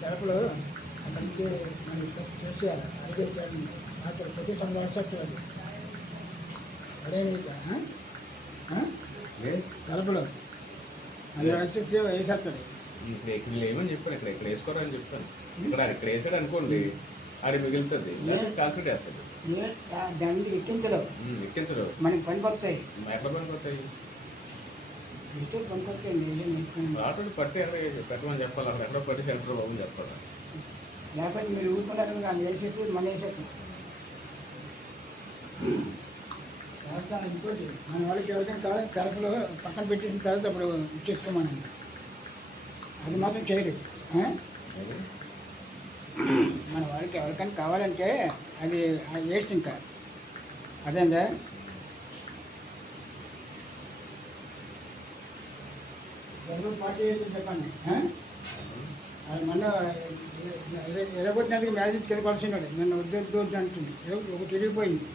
సరుకులు అక్కడి నుంచి మనం చూసేయాలి. అడిగే అక్కడ ప్రతి సంవత్సరం అది అదే నీకు సరుకులు అది వచ్చేసి వేసేస్తాడు. ఇక్కడ ఏమని చెప్పాను, ఇక్కడ వేసుకోరని చెప్తాను. ఇక్కడ వేసాడు అనుకోండి, అది మిగులుతుంది, కాల్కులేట్ వేస్తుంది. దాని నుంచి ఎక్కించడు మనకి పనికి వస్తాయి. ఎట్లా పనికి వస్తాయి? పనికి వస్తాయి. ఆటోని పట్టి పెట్టమని చెప్పాలి. అక్కడ ఎక్కడో పట్టి సెంటర్ బాబు చెప్పాలి. లేకపోతే మీరు ఊరుకున్నారు కానీ వేసేసి మన వేసేస్తాం. ఇంకోటి మన వాళ్ళకి ఎవరికైనా కావాలని సరుకులు పక్కన పెట్టిన తర్వాత అప్పుడు ఇచ్చేసుకోమని అది మాత్రం చేయరు. మన వాళ్ళకి ఎవరికైనా కావాలంటే అది వేస్ట్ ఇంకా అదేందా పార్టీ చెప్పండి. అది మొన్న ఎరగొట్టినందుకు మ్యాచ్ తీసుకెళ్ళిపోవాల్సినాడు. నన్ను ఉద్యోగం అంటుంది. ఒకటి తిరిగిపోయింది.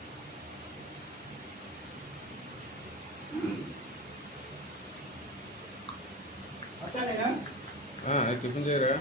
వస్తానేనా టిఫిన్ చేయరా?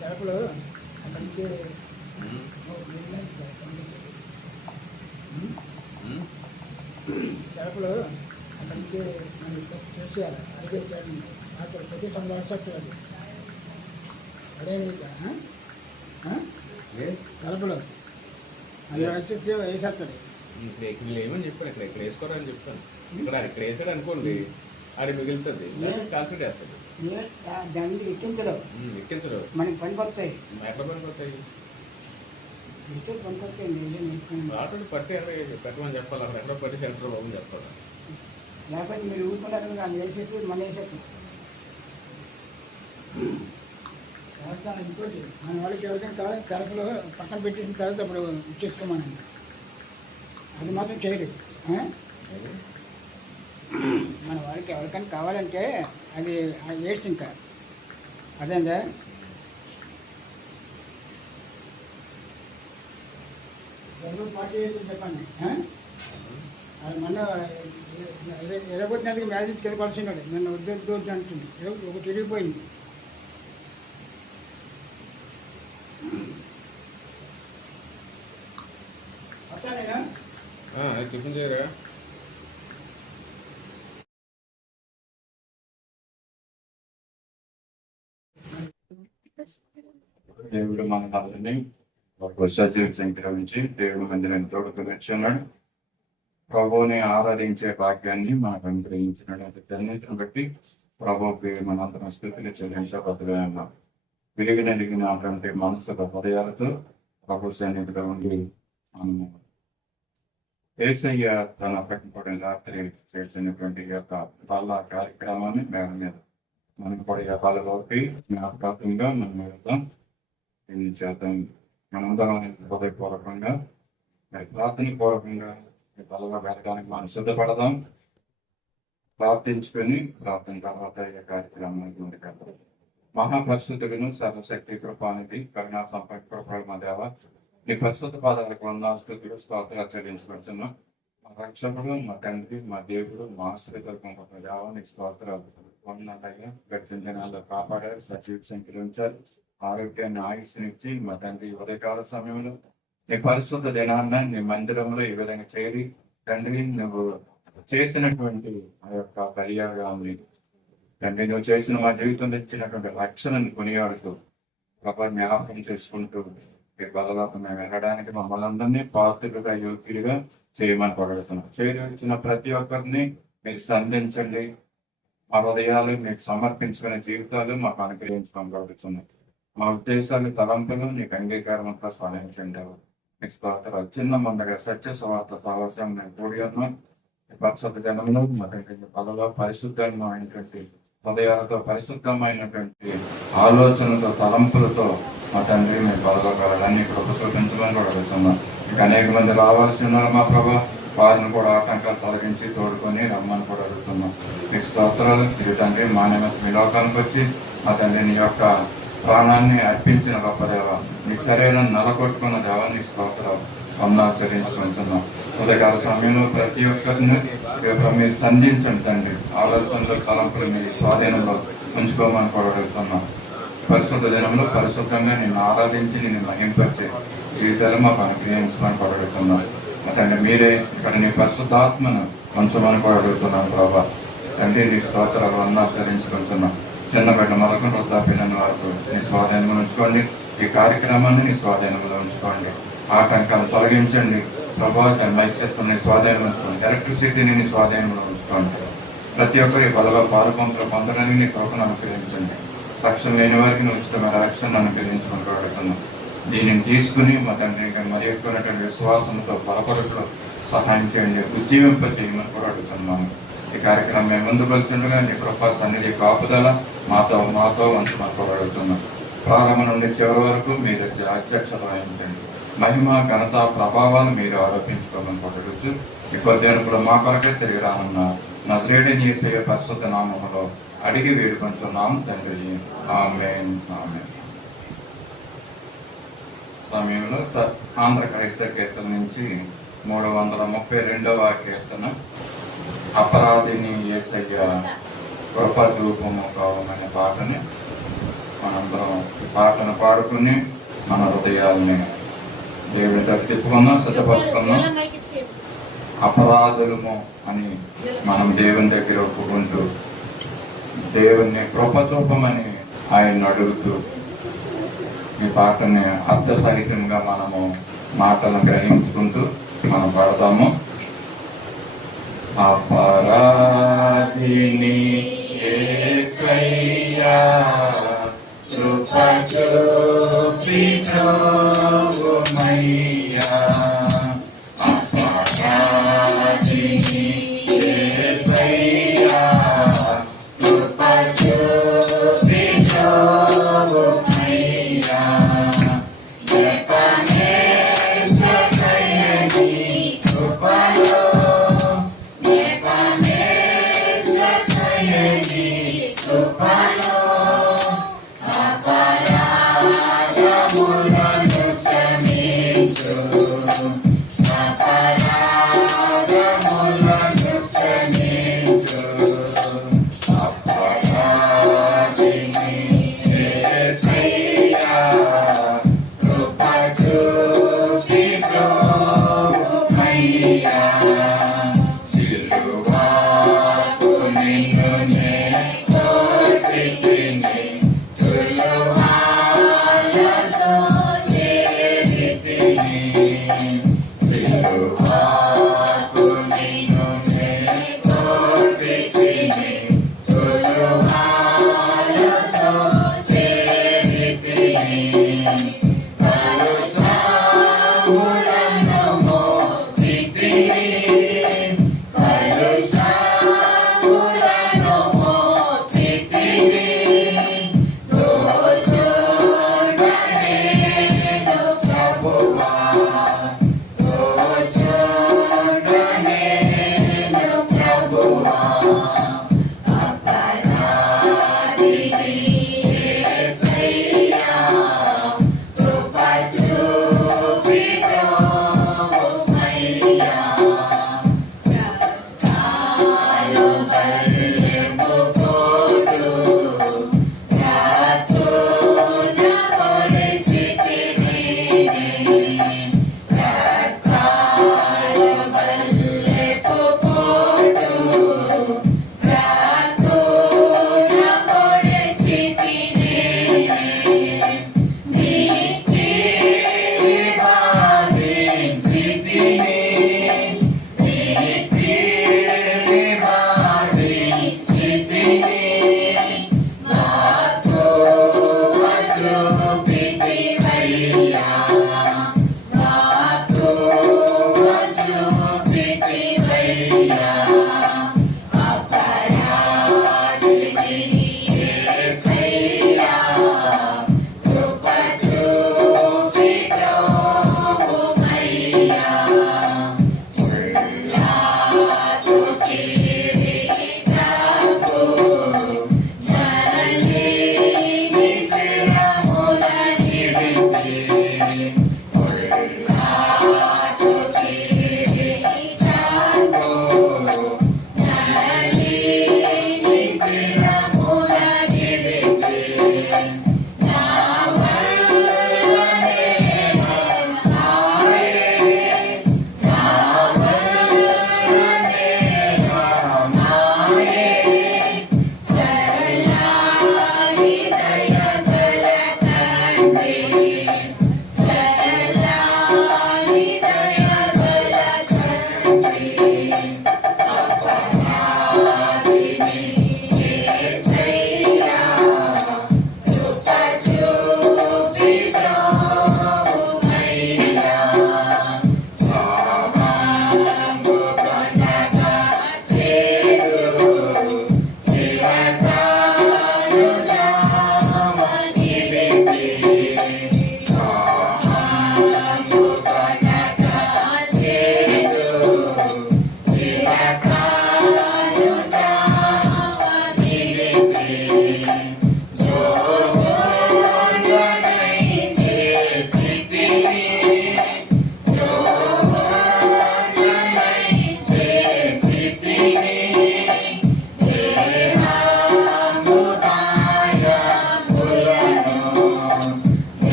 సరుకులు అక్కడి నుంచి సరుకులు అక్కడి నుంచి మనం చూసేయాలి. అడిగే అక్కడ ప్రతి సంవత్సరం అది అదే నీకు సరుకులు అది వచ్చేసి వేసేస్తాడు. ఇక్కడ ఏమని చెప్పాను, ఇక్కడ వేసుకోరని చెప్తాను. ఇక్కడ వేసాడు అనుకోండి, అది మిగులుతుంది, కాల్కులేట్ వేస్తుంది. దాని నుంచి ఎక్కించడు మనకి పనికి వస్తాయి. ఎట్లా పనికి వస్తాయి? పనికి వస్తాయి. ఆటోని పట్టి పెట్టమని చెప్పాలి. అక్కడ ఎక్కడో పట్టి సెంటర్ బాబు చెప్పాలి. లేకపోతే మీరు ఊరుకున్నారు కానీ వేసేసి మన వేసేస్తాం. ఇంకోటి మన వాళ్ళకి ఎవరికైనా కావాలని సరుకులు పక్కన పెట్టిన తర్వాత అప్పుడు ఇచ్చేసుకోమని అది మాత్రం చేయరు. మన వాళ్ళకి ఎవరికైనా కావాలంటే అది వేస్ట్ ఇంకా అదేందా పార్టీ చెప్పండి. అది మొన్న ఎరగొట్టినందుకు మ్యాచ్ తీసుకెళ్ళిపోవాల్సినాడు. నన్ను ఉద్యోగం అంటుంది. ఒకటి తిరిగిపోయింది. టిఫిన్ చేయరా? దేవుడు మన అందరినీ ఒక సజీవ సంక్రమించి దేవుడు మందిరం తోడుకున్నాడు. ప్రభువుని ఆరాధించే భాగ్యాన్ని మనకు అనుగ్రహించినటువంటి ధన్యతను బట్టి ప్రభువుకి మనందరం స్థితిని చెల్లించబద్దుగా విరిగినటువంటి మనసుల హృదయాలతో ప్రభు సన్నిధిలో ఉండి మనము యేసయ్య తన పట్టిపడిన రాత్రి చేసినటువంటి యొక్క బల్ల కార్యక్రమాన్ని మేడ మీద మనకు కూడా బలలోకి జ్ఞాపకంగా మనం వెళ్తాం. దీన్ని చేద్దాం. మనందరం హృదయపూర్వకంగా ప్రార్థన పూర్వకంగా బలలో వెళ్ళడానికి మనం సిద్ధపడదాం. ప్రార్థించుకొని ప్రార్థన తర్వాత ఈ కార్యక్రమానికి ముందుకెళ్తాం. మహాపరిశుద్ధులను సర్వశక్తి కృపానిధి కరుణా సంపర్క కృపల మధ్య నీ పరిశుద్ధ పాదాలకు స్థుతులు స్తోత్రాలు చెల్లించుకుంటున్నాం. మా రక్షకుడు, మా తండ్రి, మా దేవుడు, మా ఆశ్రితకు దేవా నీకు స్తోత్రాలు ఉన్నట్టయ్యా. గడిచిన దినాల్లో కాపాడారు, సజీవ సంఖ్యలు ఉంచారు, ఆరోగ్యాన్ని ఆయుష్నిచ్చి మా తండ్రి ఉదయకాల సమయంలో నీ పరిశుద్ధ దినాన్న నీ మందిరంలో ఈ విధంగా చేరి తండ్రి నువ్వు చేసినటువంటి ఆ యొక్క పర్యాగాన్ని తండ్రి నువ్వు చేసిన మా జీవితంలో ఇచ్చినటువంటి రక్షణను కొనియాడుతూ ప్రభా జ్ఞాపకం చేసుకుంటూ ఈ బలలోకి మేము వెళ్ళడానికి మమ్మల్ని అందరినీ పాత్రులుగా యోగ్యులుగా చేయమని పొగడుతున్నాం. చేరి వచ్చిన ప్రతి ఒక్కరిని మీరు సంధించండి. మా హృదయాలు మీకు సమర్పించుకునే జీవితాలు మాకు అనుగ్రహించుకొని పొగడుతున్నాయి. మా ఉద్దేశాలు తలంపులు నీకు అంగీకారం అంతా స్వాధించండి. మీకు స్తోత్రాలు. చిన్న మందగా సత్య స్వార్థ సహవాసం నేను కూడి ఉన్నాం. పరిశుద్ధ జనంలో మా దగ్గర పదలో పరిశుద్ధమైనటువంటి హృదయాలతో పరిశుద్ధమైనటువంటి ఆలోచనలతో తలంపులతో మా తండ్రి మేము పదలో వెళ్ళడాన్ని కృప చూపించమని కూడా అడుగుతున్నాం. ఇక అనేక మంది రావాల్సి ఉన్నారు మా ప్రభా, వారిని కూడా ఆటంకాలు తొలగించి తోడుకొని రమ్మని కూడా అడుగుతున్నాం. మీకు స్తోత్రాలు. ఇది తండ్రి మా నిమిత్తం మీ లోకానికి వచ్చి మా తండ్రి నీ యొక్క ప్రాణాన్ని అర్పించిన గొప్ప దేవ, నీ శరీరం నలగొట్టుకున్న దేవ నీ స్తోత్రాలు వందనాచరించుకుంటున్నాం. ఉదయకాల సమయంలో ప్రతి ఒక్కరిని మీరు సంధించండి తండ్రి. ఆలోచనలు తలంపులు మీ స్వాధీనంలో ఉంచుకోమని కూడా అడుగుతున్నాం. పరిశుద్ధ దినంలో పరిశుద్ధంగా నిన్ను ఆరాధించి నిన్ను మహింపరిచే జీవితాలు మాకు అనుగ్రహించమని కూడా అడుగుతున్నాం. తండ్రి మీరే ఇక్కడ నీ పరిశుద్ధాత్మను ఉంచమని కూడా అడుగుతున్నాం. ప్రభా తండ్రి నీ స్తోత్రాలు వందనాచరించుకుంటున్నాం. చిన్న బిడ్డ మొదలు వృద్ధాప్యులను వరకు నీ స్వాధీనంలో ఉంచుకోండి. ఈ కార్యక్రమాన్ని నీ స్వాధీనంలో ఉంచుకోండి. ఆటంకాలు తొలగించండి. ప్రభావితం మైక్సేస్తున్న స్వాధీనంలో ఉంచుకోండి. ఎలక్ట్రిసిటీని నీ స్వాధీనంలో ఉంచుకోండి. ప్రతి ఒక్కరి బలలో పాల్పొంతలు పొందడానికి నీ కృపను అనుగ్రహించండి. రక్షణ లేని వారికి ఉచితమైన రక్షణ అనుగ్రహించమని కోరుతున్నాం. దీనిని తీసుకుని మా తండ్రి మరి ఎక్కువైనటువంటి విశ్వాసంతో బలపరుపులో సహాయం చేయండి, ఉజ్జీవింప చేయమని కూడా అడుగుతున్నాము. ఈ కార్యక్రమం మేము ముందుకు వెళ్తుండగా నీ కృపా సన్నిధి కాపుదల మాతో ఉంచమని కూడా అడుగుతున్నాం. ప్రారంభం నుండి చివరి వరకు మీరు అధ్యక్షత వహించండి. మహిమ ఘనత ప్రభావాలు మీరు ఆరోపించుకోమని కూడా అడుగుతూ ఈ కొద్దిగా మా కొరకే తిరిగి రానున్న నజరేయుడైన యేసయ్య పరిశుద్ధ నామములో అడిగి వేడుకొంచున్నాము తండ్రి. ఆమేన్. ఆమేన్. సమయంలో ఆంధ్ర క్రైస్తవ కీర్తన నుంచి 332వ కీర్తన, అపరాధిని యేసయ్య కృప చూపుము కావమనే పాటని మనందరం పాటను పాడుకుని మన హృదయాల్ని దేవుని దగ్గర తిప్పుకుందాం, సిద్ధపరచుకుందాం. అపరాధులము అని మనం దేవుని దగ్గర ఒప్పుకుంటూ దేవుణ్ణి కృప చూపమని ఆయన అడుగుతూ ఈ పాటని అర్థసహితంగా మనము మాటలను గ్రహించుకుంటూ మనం పాడతాము. అపరాధిని యేసయ్యా కృప చూపుమయ్యా, అపరాధిని యేసయ్యా కృప చూపుమయ్యా, అపరాధములను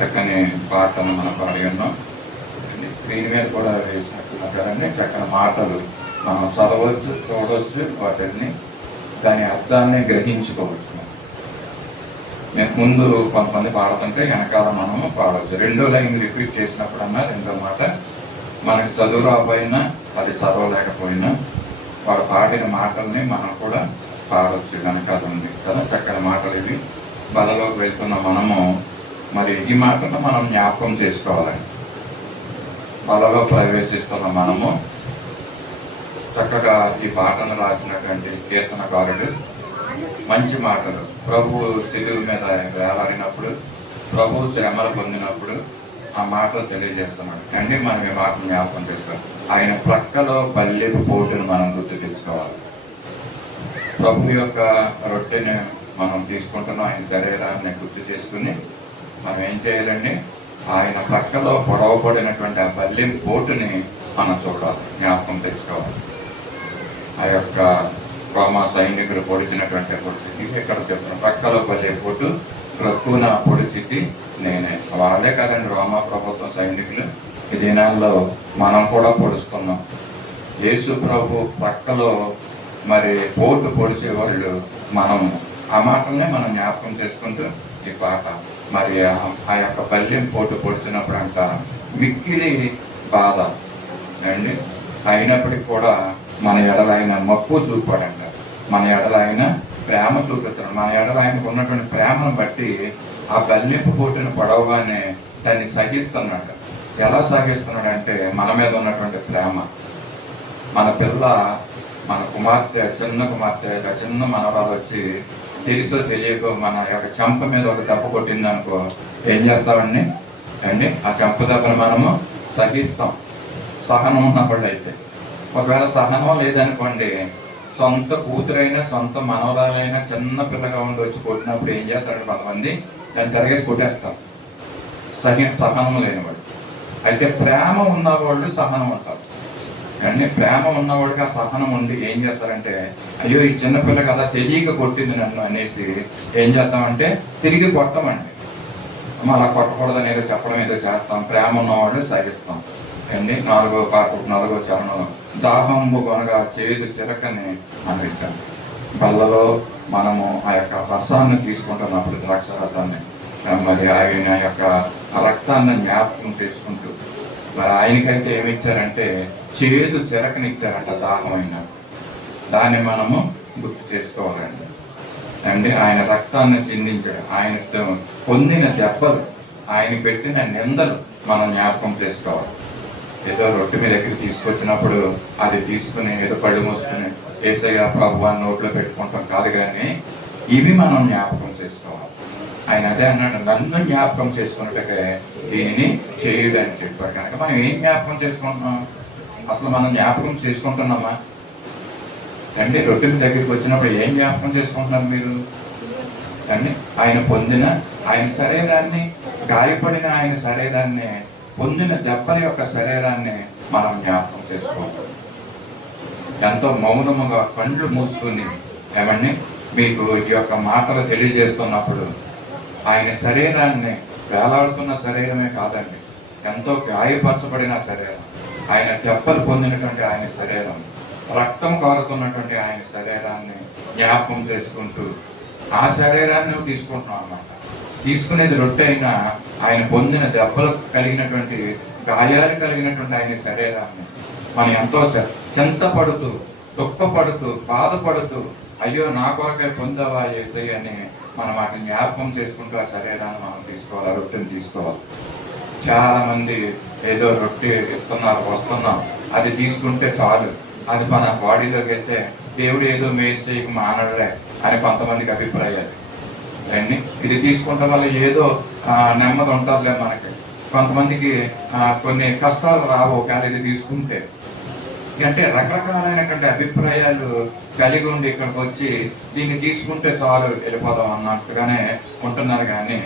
చక్కని పాటను మనం పాడి ఉన్నాం. స్క్రీన్ మీద కూడా వేసినట్టున్నారు కదండి. చక్కని మాటలు మనం చదవచ్చు, చూడవచ్చు, వాటిని దాని అర్థాన్ని గ్రహించుకోవచ్చు. నేను ముందు కొంతమంది పాడుతుంటే వెనకాల మనము పాడవచ్చు. రెండో లైన్ రిపీట్ చేసినప్పుడన్నా రెండో మాట మనకి చదువు రాకపోయినా, అది చదవలేకపోయినా వాడు పాడిన మాటల్ని మనం కూడా పాడవచ్చు వెనకాల ఉంది కదా. చక్కని మాటలు ఇవి. బలలోకి వెళ్తున్న మనము మరి ఈ మాటను మనం జ్ఞాపకం చేసుకోవాలండి. బలలో ప్రవేశిస్తున్న మనము చక్కగా ఈ పాటను రాసినటువంటి కీర్తనకారుడు మంచి మాటలు, ప్రభు శిలువ మీద వేలాడినప్పుడు, ప్రభు శ్రమలు పొందినప్పుడు ఆ మాటలు తెలియజేస్తున్నాడు అండి. మనం ఈ మాటను జ్ఞాపకం చేసుకోవాలి. ఆయన ప్రక్కలో బల్లెపు పోటును మనం గుర్తు తెచ్చుకోవాలి. ప్రభు యొక్క రొట్టెని మనం తీసుకుంటున్నాం, ఆయన శరీరాన్ని గుర్తు చేసుకుని మనం ఏం చేయాలండి, ఆయన ప్రక్కలో పొడవబడినటువంటి ఆ బల్లెపు పోటుని మనం చూడాలి, జ్ఞాపకం తెచ్చుకోవాలి. ఆ యొక్క రోమా సైనికులు పొడిచినటువంటి పొడిచితి ఎక్కడ చెప్తున్నాం, ప్రక్కలో బల్లె పోటు రక్కున పొడిచితి నేనే. వాళ్ళే కదండి రోమా ప్రభుత్వం సైనికులు. ఈ దినాల్లో మనం కూడా పొడుస్తున్నాం. యేసు ప్రభు ప్రక్కలో మరి పోటు పొడిచేవాళ్ళు మనం. ఆ మాటలనే మనం జ్ఞాపకం చేసుకుంటూ ఈ పాట మరి ఆ యొక్క బల్యం పోటు పొడిచినప్పుడు అంట మిక్కిలి బాధ అండి. అయినప్పటికీ కూడా మన ఎడల ఆయన మక్కువ చూపాడంట, మన ఎడల ఆయన ప్రేమ చూపిస్తున్నాడు. మన ఎడల ఆయనకు ఉన్నటువంటి ప్రేమను బట్టి ఆ బల్లింపు పోటును పడవగానే దాన్ని సహిస్తున్నాడు. ఎలా సహిస్తున్నాడంటే మన మీద ఉన్నటువంటి ప్రేమ. మన పిల్ల, మన కుమార్తె, చిన్న కుమార్తె, చిన్న మనవరాలు వచ్చి తెలుసో తెలియకో మన యొక్క చెంప మీద ఒక దెబ్బ కొట్టింది అనుకో, ఏం చేస్తామండి అండి? ఆ చెంప దెబ్బను మనము సహిస్తాం, సహనం ఉన్నప్పుడు అయితే. ఒకవేళ సహనం లేదనుకోండి, సొంత కూతురైనా సొంత మనవరాలైనా చిన్న పిల్లగా ఉండి వచ్చి కొట్టినప్పుడు ఏం చేస్తాడు కొంతమంది, దాన్ని తిరగేసి కొట్టేస్తాం, సహనం లేనివాడు. అయితే ప్రేమ ఉన్నవాళ్ళు సహనం ఉంటారు అండి. ప్రేమ ఉన్నవాడికి ఆ సహనం ఉండి ఏం చేస్తారంటే, అయ్యో ఈ చిన్నపిల్ల కదా తెలియక కొట్టింది నన్ను అనేసి ఏం చేస్తామంటే తిరిగి కొట్టమండి. అలా కొట్టకూడదని ఏదో చెప్పడం ఏదో చేస్తాం. ప్రేమ ఉన్నవాళ్ళు సహిస్తాం అండి. 4వ చరణం, దాహంబు కొనగా చేదు చిరకని అనిపించాం. బల్లలో మనము ఆ యొక్క రసాన్ని తీసుకుంటున్నప్పుడు, ద్రాక్ష రసాన్ని, మరి ఆయన యొక్క రక్తాన్ని జ్ఞాపకం చేసుకుంటూ, మరి ఆయనకైతే ఏమిచ్చారంటే చేదు చిరకనిచ్చారంట, దాహమైన దాన్ని మనము గుర్తు చేసుకోవాలండి అండి. ఆయన రక్తాన్ని చిందించాడు, ఆయన పొందిన దెబ్బలు, ఆయన పెట్టిన నిందలు మనం జ్ఞాపకం చేసుకోవాలి. ఏదో రొట్టె మీ దగ్గర తీసుకొచ్చినప్పుడు అది తీసుకుని ఏదో పళ్ళు మూసుకుని ఏసయ్య ప్రభు నోట్లో పెట్టుకుంటాం కాదు, కానీ ఇవి మనం జ్ఞాపకం చేసుకోవాలి. ఆయన అదే అన్నాడు, నన్ను జ్ఞాపకం చేసుకున్నట్టుగా దీనిని చేయుడు అని చెప్పాడు. కనుక మనం ఏం జ్ఞాపకం చేసుకుంటున్నాం? అసలు మనం జ్ఞాపకం చేసుకుంటున్నామా అండి? రొట్టెల దగ్గరికి వచ్చినప్పుడు ఏం జ్ఞాపకం చేసుకుంటున్నారు మీరు అండి? ఆయన పొందిన ఆయన శరీరాన్ని, గాయపడిన ఆయన శరీరాన్ని, పొందిన దెబ్బల యొక్క శరీరాన్ని మనం జ్ఞాపకం చేసుకోవాలి. ఎంతో మౌనముగా కళ్ళు మూసుకుని ఏమండి మీకు ఈ యొక్క మాటలు తెలియజేస్తున్నప్పుడు ఆయన శరీరాన్ని, వేలాడుతున్న శరీరమే కాదండి, ఎంతో గాయపరచబడిన శరీరం, ఆయన దెబ్బలు పొందినటువంటి ఆయన శరీరం, రక్తం కారుతున్నటువంటి ఆయన శరీరాన్ని జ్ఞాపకం చేసుకుంటూ ఆ శరీరాన్ని తీసుకుంటున్నాం అన్నమాట. తీసుకునేది రొట్టె అయినా ఆయన పొందిన దెబ్బలు కలిగినటువంటి, గాయాలు కలిగినటువంటి ఆయన శరీరాన్ని మనం ఎంతో చింతపడుతూ, దుఃఖపడుతూ, బాధపడుతూ, అయ్యో నా కొరకై పొందవా యేసయ్య అని మనం వాటిని జ్ఞాపకం చేసుకుంటూ ఆ శరీరాన్ని మనం తీసుకోవాలి, రొట్టెని తీసుకోవాలి. చాలా మంది ఏదో రొట్టె ఇస్తున్నారు, వస్తున్నాం, అది తీసుకుంటే చాలు, అది మన బాడీలోకి వెళ్తే దేవుడు ఏదో మేలు చేయక మానడలే అని కొంతమందికి అభిప్రాయాలు అండి. ఇది తీసుకుంటే వల్ల ఏదో నెమ్మది ఉంటుందిలే మనకి, కొంతమందికి కొన్ని కష్టాలు రావు ఒకవేళ ఇది తీసుకుంటే అంటే రకరకాలైనటువంటి అభిప్రాయాలు కలిగి ఉండి ఇక్కడికి వచ్చి దీన్ని తీసుకుంటే చాలు వెళ్ళిపోదాం అన్నట్టుగానే ఉంటున్నారు. కానీ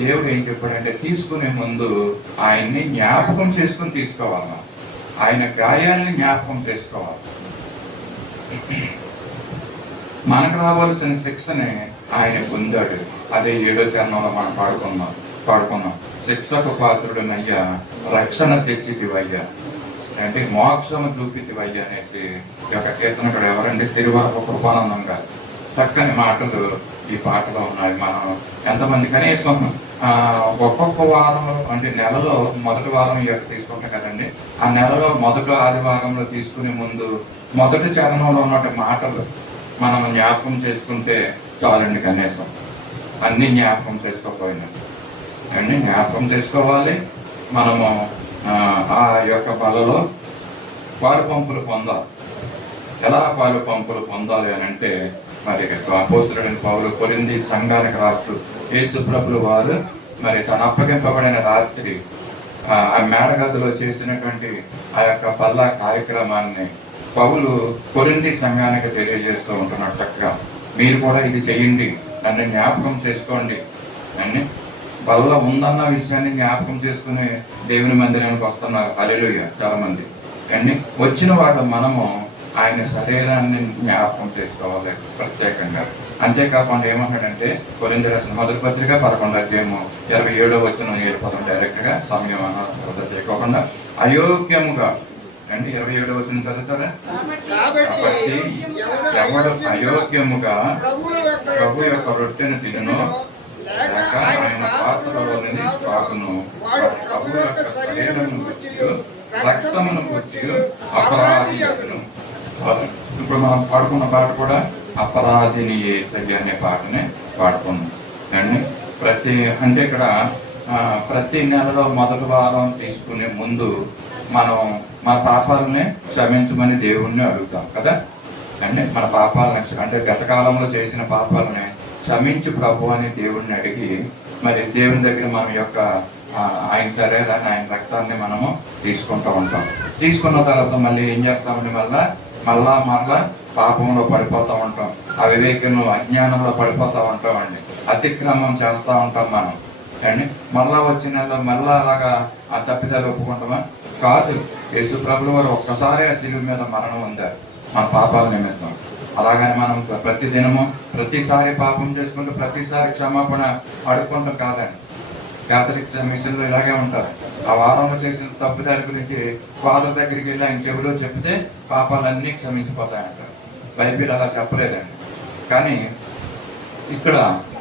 దేవుడు ఏం చెప్పాడంటే తీసుకునే ముందు ఆయన్ని జ్ఞాపకం చేసుకుని తీసుకోవాలి, ఆయన గాయాలని జ్ఞాపకం చేసుకోవాలి. మనకు రావాల్సిన శిక్షని ఆయన పొందాడు. అదే 7వ చరణంలో మనం పాడుకున్నాం. పాడుకున్నాం. శిక్షకు పాత్రుడినయ్యా, రక్షణ తెచ్చితివయ్యా, అంటే మోక్షము చూపితివయ్యా అనేసి ఈ యొక్క కీర్తనకుడు ఎవరండి? సిరివరపు కృపానందం గారు. చక్కని మాటలు ఈ పాటలో ఉన్నాయి. మనం ఎంతమంది కనీసం ఒక్కొక్క వారం అంటే నెలలో మొదటి వారం ఈ యొక్క తీసుకుంటాం కదండి, ఆ నెలలో మొదటి ఆదివారంలో తీసుకునే ముందు మొదటి చరణంలో ఉన్నటువంటి మాటలు మనం జ్ఞాపకం చేసుకుంటే చాలండి. కనీసం అన్ని జ్ఞాపకం చేసుకోకపోయినా అన్ని జ్ఞాపకం చేసుకోవాలి. మనము ఆ యొక్క బలలో పాలు పంపులు పొందాలి. ఎలా పాలు పంపులు పొందాలి అని అంటే, మరి అపోస్తలుడైన పౌలు కొరింథీ సంఘానికి రాస్తూ యేసు ప్రభులు వారు మరి తన అప్పగింపబడిన రాత్రి ఆ మేడగదిలో చేసినటువంటి ఆ యొక్క పల్లా కార్యక్రమాన్ని పౌలు కొరింథీ సంఘానికి తెలియజేస్తూ ఉంటున్నాడు. చక్కగా మీరు కూడా ఇది చెయ్యండి, నన్ను జ్ఞాపకం చేసుకోండి అని. బల్ల ఉందన్న విషయాన్ని జ్ఞాపకం చేసుకుని దేవుని మందిరానికి వస్తున్నారు. హల్లెలూయా చాలా మంది అండి. వచ్చిన వాళ్ళు మనము ఆయన శరీరాన్ని జ్ఞాపకం చేసుకోవాలి ప్రత్యేకంగా. అంతేకాకుండా ఏమంటాడంటే, కొరింథీ రాసిన మొదటి పత్రిక 11వ అధ్యాయము 27వ వచనం 7 డైరెక్ట్ గా సమయం వృధా చేయకోకుండా అయోగ్యముగా అంటే 27వ వచనం చదువుతారా? కాబట్టి ఎవడు అయోగ్యముగా ప్రభు యొక్క రొట్టెను తినును లేక ఆయన పాత్రలోని కాకును ప్రభు యొక్క శరీరమును గూర్చియు రక్తమును గూర్చియు అపరాధియును. ఇప్పుడు మనం పాడుకున్న పాట కూడా అపరాధిని యేసయ్య అనే పాటనే పాడుకున్నాం అండి. అంటే ఇక్కడ ప్రతి నెలలో మొదటి వారం తీసుకునే ముందు మనం మన పాపాలని క్షమించమని దేవుణ్ణి అడుగుతాం కదా అండి. మన పాపాలను అంటే గత కాలంలో చేసిన పాపాలని క్షమించి ప్రభు అని దేవుణ్ణి అడిగి మరి దేవుని దగ్గర మనం యొక్క ఆయన శరీరాన్ని ఆయన రక్తాన్ని మనము తీసుకుంటూ ఉంటాం. తీసుకున్న తర్వాత మళ్ళీ ఏం చేస్తామండి? మళ్ళా పాపంలో పడిపోతూ ఉంటాం. అవివేకంలో అజ్ఞానంలో పడిపోతూ ఉంటామండి. అతిక్రమం చేస్తూ ఉంటాం మనం అండి. మళ్ళా వచ్చిన మళ్ళా అలాగా ఆ తప్పిదాలు ఒప్పుకుంటామా? కాదు. యేసు ప్రభువు వారు ఒక్కసారి ఆ శిలువ మీద మరణం పొందారు మన పాపాల నిమిత్తం. అలాగని మనం ప్రతి దినము ప్రతిసారి పాపం చేసుకుంటూ ప్రతిసారి క్షమాపణ అడుక్కుంటాం కాదండి. క్యాథలిక్ మిషన్లో ఇలాగే ఉంటారు. ఆ వారంలో చేసిన తప్పుదాల గురించి ఫాదర్ దగ్గరికి వెళ్ళి ఆయన చెవిలో చెప్తే పాపాలన్నీ క్షమించిపోతాయంటారు. బైబిల్ అలా చెప్పలేదండి. కానీ ఇక్కడ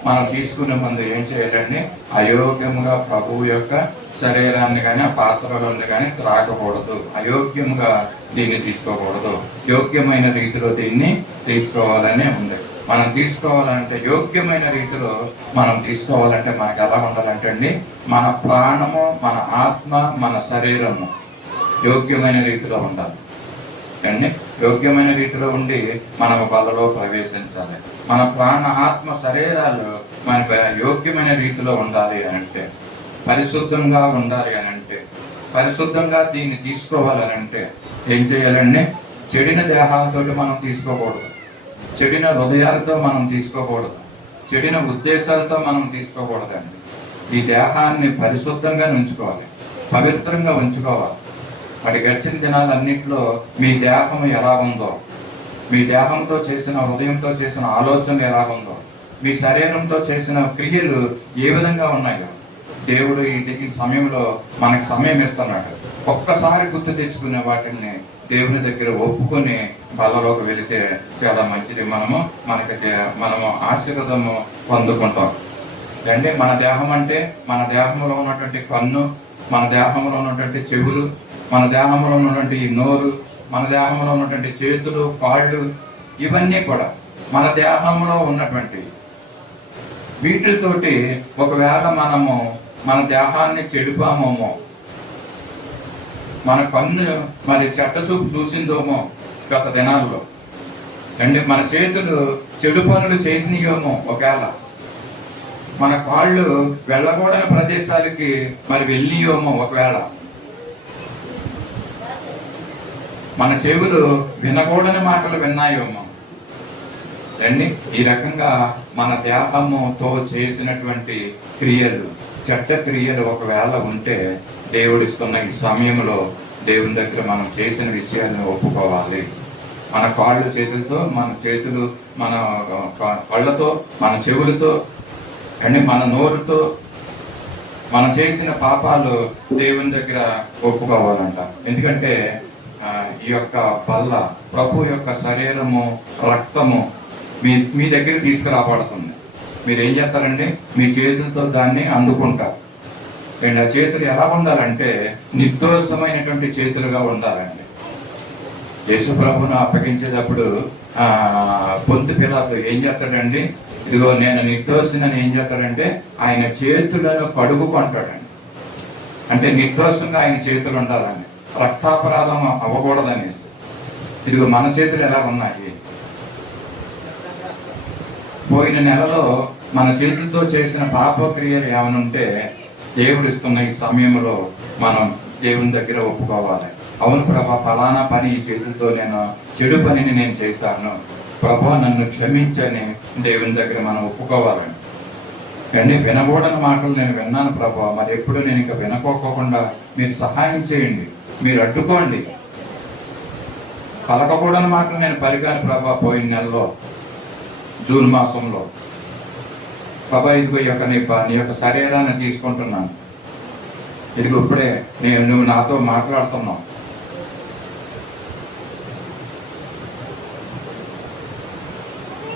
మనం తీసుకునే ముందు ఏం చేయాలండి? అయోగ్యముగా ప్రభువు యొక్క శరీరాన్ని కానీ ఆ పాత్రలను కానీ త్రాగకూడదు. అయోగ్యముగా దీన్ని తీసుకోకూడదు. యోగ్యమైన రీతిలో దీన్ని తీసుకోవాలనే ఉంది. మనం తీసుకోవాలంటే యోగ్యమైన రీతిలో మనం తీసుకోవాలంటే మనకు ఎలా ఉండాలంటే అండి, మన ప్రాణము, మన ఆత్మ, మన శరీరము యోగ్యమైన రీతిలో ఉండాలి అండి. యోగ్యమైన రీతిలో ఉండి మనము బలలో ప్రవేశించాలి. మన ప్రాణ, ఆత్మ, శరీరాలు మన యోగ్యమైన రీతిలో ఉండాలి అని అంటే, పరిశుద్ధంగా ఉండాలి అని అంటే, పరిశుద్ధంగా దీన్ని తీసుకోవాలని అంటే ఏం చేయాలండి? చెడిన దేహాలతో మనం తీసుకోకూడదు. చెడిన హృదయాలతో మనం తీసుకోకూడదు. చెడిన ఉద్దేశాలతో మనం తీసుకోకూడదండి. ఈ దేహాన్ని పరిశుద్ధంగా ఉంచుకోవాలి, పవిత్రంగా ఉంచుకోవాలి. మరి గడిచిన దినాలన్నింటిలో మీ దేహం ఎలా ఉందో, మీ దేహంతో చేసిన, హృదయంతో చేసిన ఆలోచనలు ఎలా ఉందో, మీ శరీరంతో చేసిన క్రియలు ఏ విధంగా ఉన్నాయో దేవుడు ఈ సమయంలో మనకి సమయం ఇస్తున్నాడు. ఒక్కసారి గుర్తు తెచ్చుకునే వాటిని దేవుని దగ్గర ఒప్పుకొని బలలోకి వెళితే చాలా మంచిది. మనము ఆశీర్వాదము పొందుకుంటాం అంటే. మన దేహం అంటే మన దేహంలో ఉన్నటువంటి కన్ను, మన దేహంలో ఉన్నటువంటి చెవులు, మన దేహంలో ఉన్నటువంటి నోరు, మన దేహంలో ఉన్నటువంటి చేతులు, కాళ్ళు, ఇవన్నీ కూడా మన దేహంలో ఉన్నటువంటి వీటితోటి ఒకవేళ మనము మన దేహాన్ని చెడిపామోమో, మన కన్ను మరి చెడ్డ చూపు చూసిందోమో గత దినాల్లో అంటే, మన చేతులు చెడు పనులు చేసినయోమో, ఒకవేళ మన కాళ్ళు వెళ్ళకూడని ప్రదేశాలకి మరి వెళ్ళియోమో, ఒకవేళ మన చెవులు వినకూడని మాటలు విన్నాయోమో అండి. ఈ రకంగా మన దేహముతో చేసినటువంటి క్రియలు, చెడ్డ క్రియలు ఒకవేళ ఉంటే దేవుడిస్తున్న ఈ సమయంలో దేవుని దగ్గర మనం చేసిన విషయాన్ని ఒప్పుకోవాలి. మన కాళ్ళు చేతులతో, మన చేతులు, మన కళ్ళతో, మన చెవులతో అండి, మన నోరుతో మనం చేసిన పాపాలు దేవుని దగ్గర ఒప్పుకోవాలంట. ఎందుకంటే ఈ యొక్క బల్ల ప్రభు యొక్క శరీరము రక్తము మీ దగ్గర తీసుకురాబడుతుంది. మీరు ఏం చేస్తారండి? మీ చేతులతో దాన్ని అందుకుంటారు. ఆ చేతులు ఎలా ఉండాలంటే నిర్దోషమైనటువంటి చేతులుగా ఉండాలండి. యేసు ప్రభును అప్పగించేటప్పుడు పొంతు పిలాతు ఏం చేస్తాడండి? ఇదిగో నేను నిర్దోషినని ఏం చేస్తాడంటే ఆయన చేతులను కడుగుకుంటాడండి. అంటే నిర్దోషంగా ఆయన చేతులు ఉండాలని, రక్తాపరాధం అవ్వకూడదనేసి. ఇదిగో మన చేతులు ఎలా ఉన్నాయి? పోయిన నెలలో మన చేతులతో చేసిన పాపక్రియలు ఏమైనా ఉంటే దేవుడు ఇస్తున్న ఈ సమయంలో మనం దేవుని దగ్గర ఒప్పుకోవాలి. అవును ప్రభా, ఫలానా పని ఈ చేతులతో నేను చెడు పనిని నేను చేశాను ప్రభా, నన్ను క్షమించని దేవుని దగ్గర మనం ఒప్పుకోవాలండి. కానీ వినకూడని మాటలు నేను విన్నాను ప్రభా, మరి ఎప్పుడు నేను ఇంకా వినకోకుండా మీరు సహాయం చేయండి, మీరు అడ్డుకోండి. పలకకూడని మాటలు నేను పలికాను ప్రభా పోయిన నెలలో జూన్ మాసంలో. ప్రభా ఇదిగో నీ యొక్క శరీరాన్ని తీసుకుంటున్నాను, ఇదిగో ఇప్పుడే నువ్వు నాతో మాట్లాడుతున్నావు.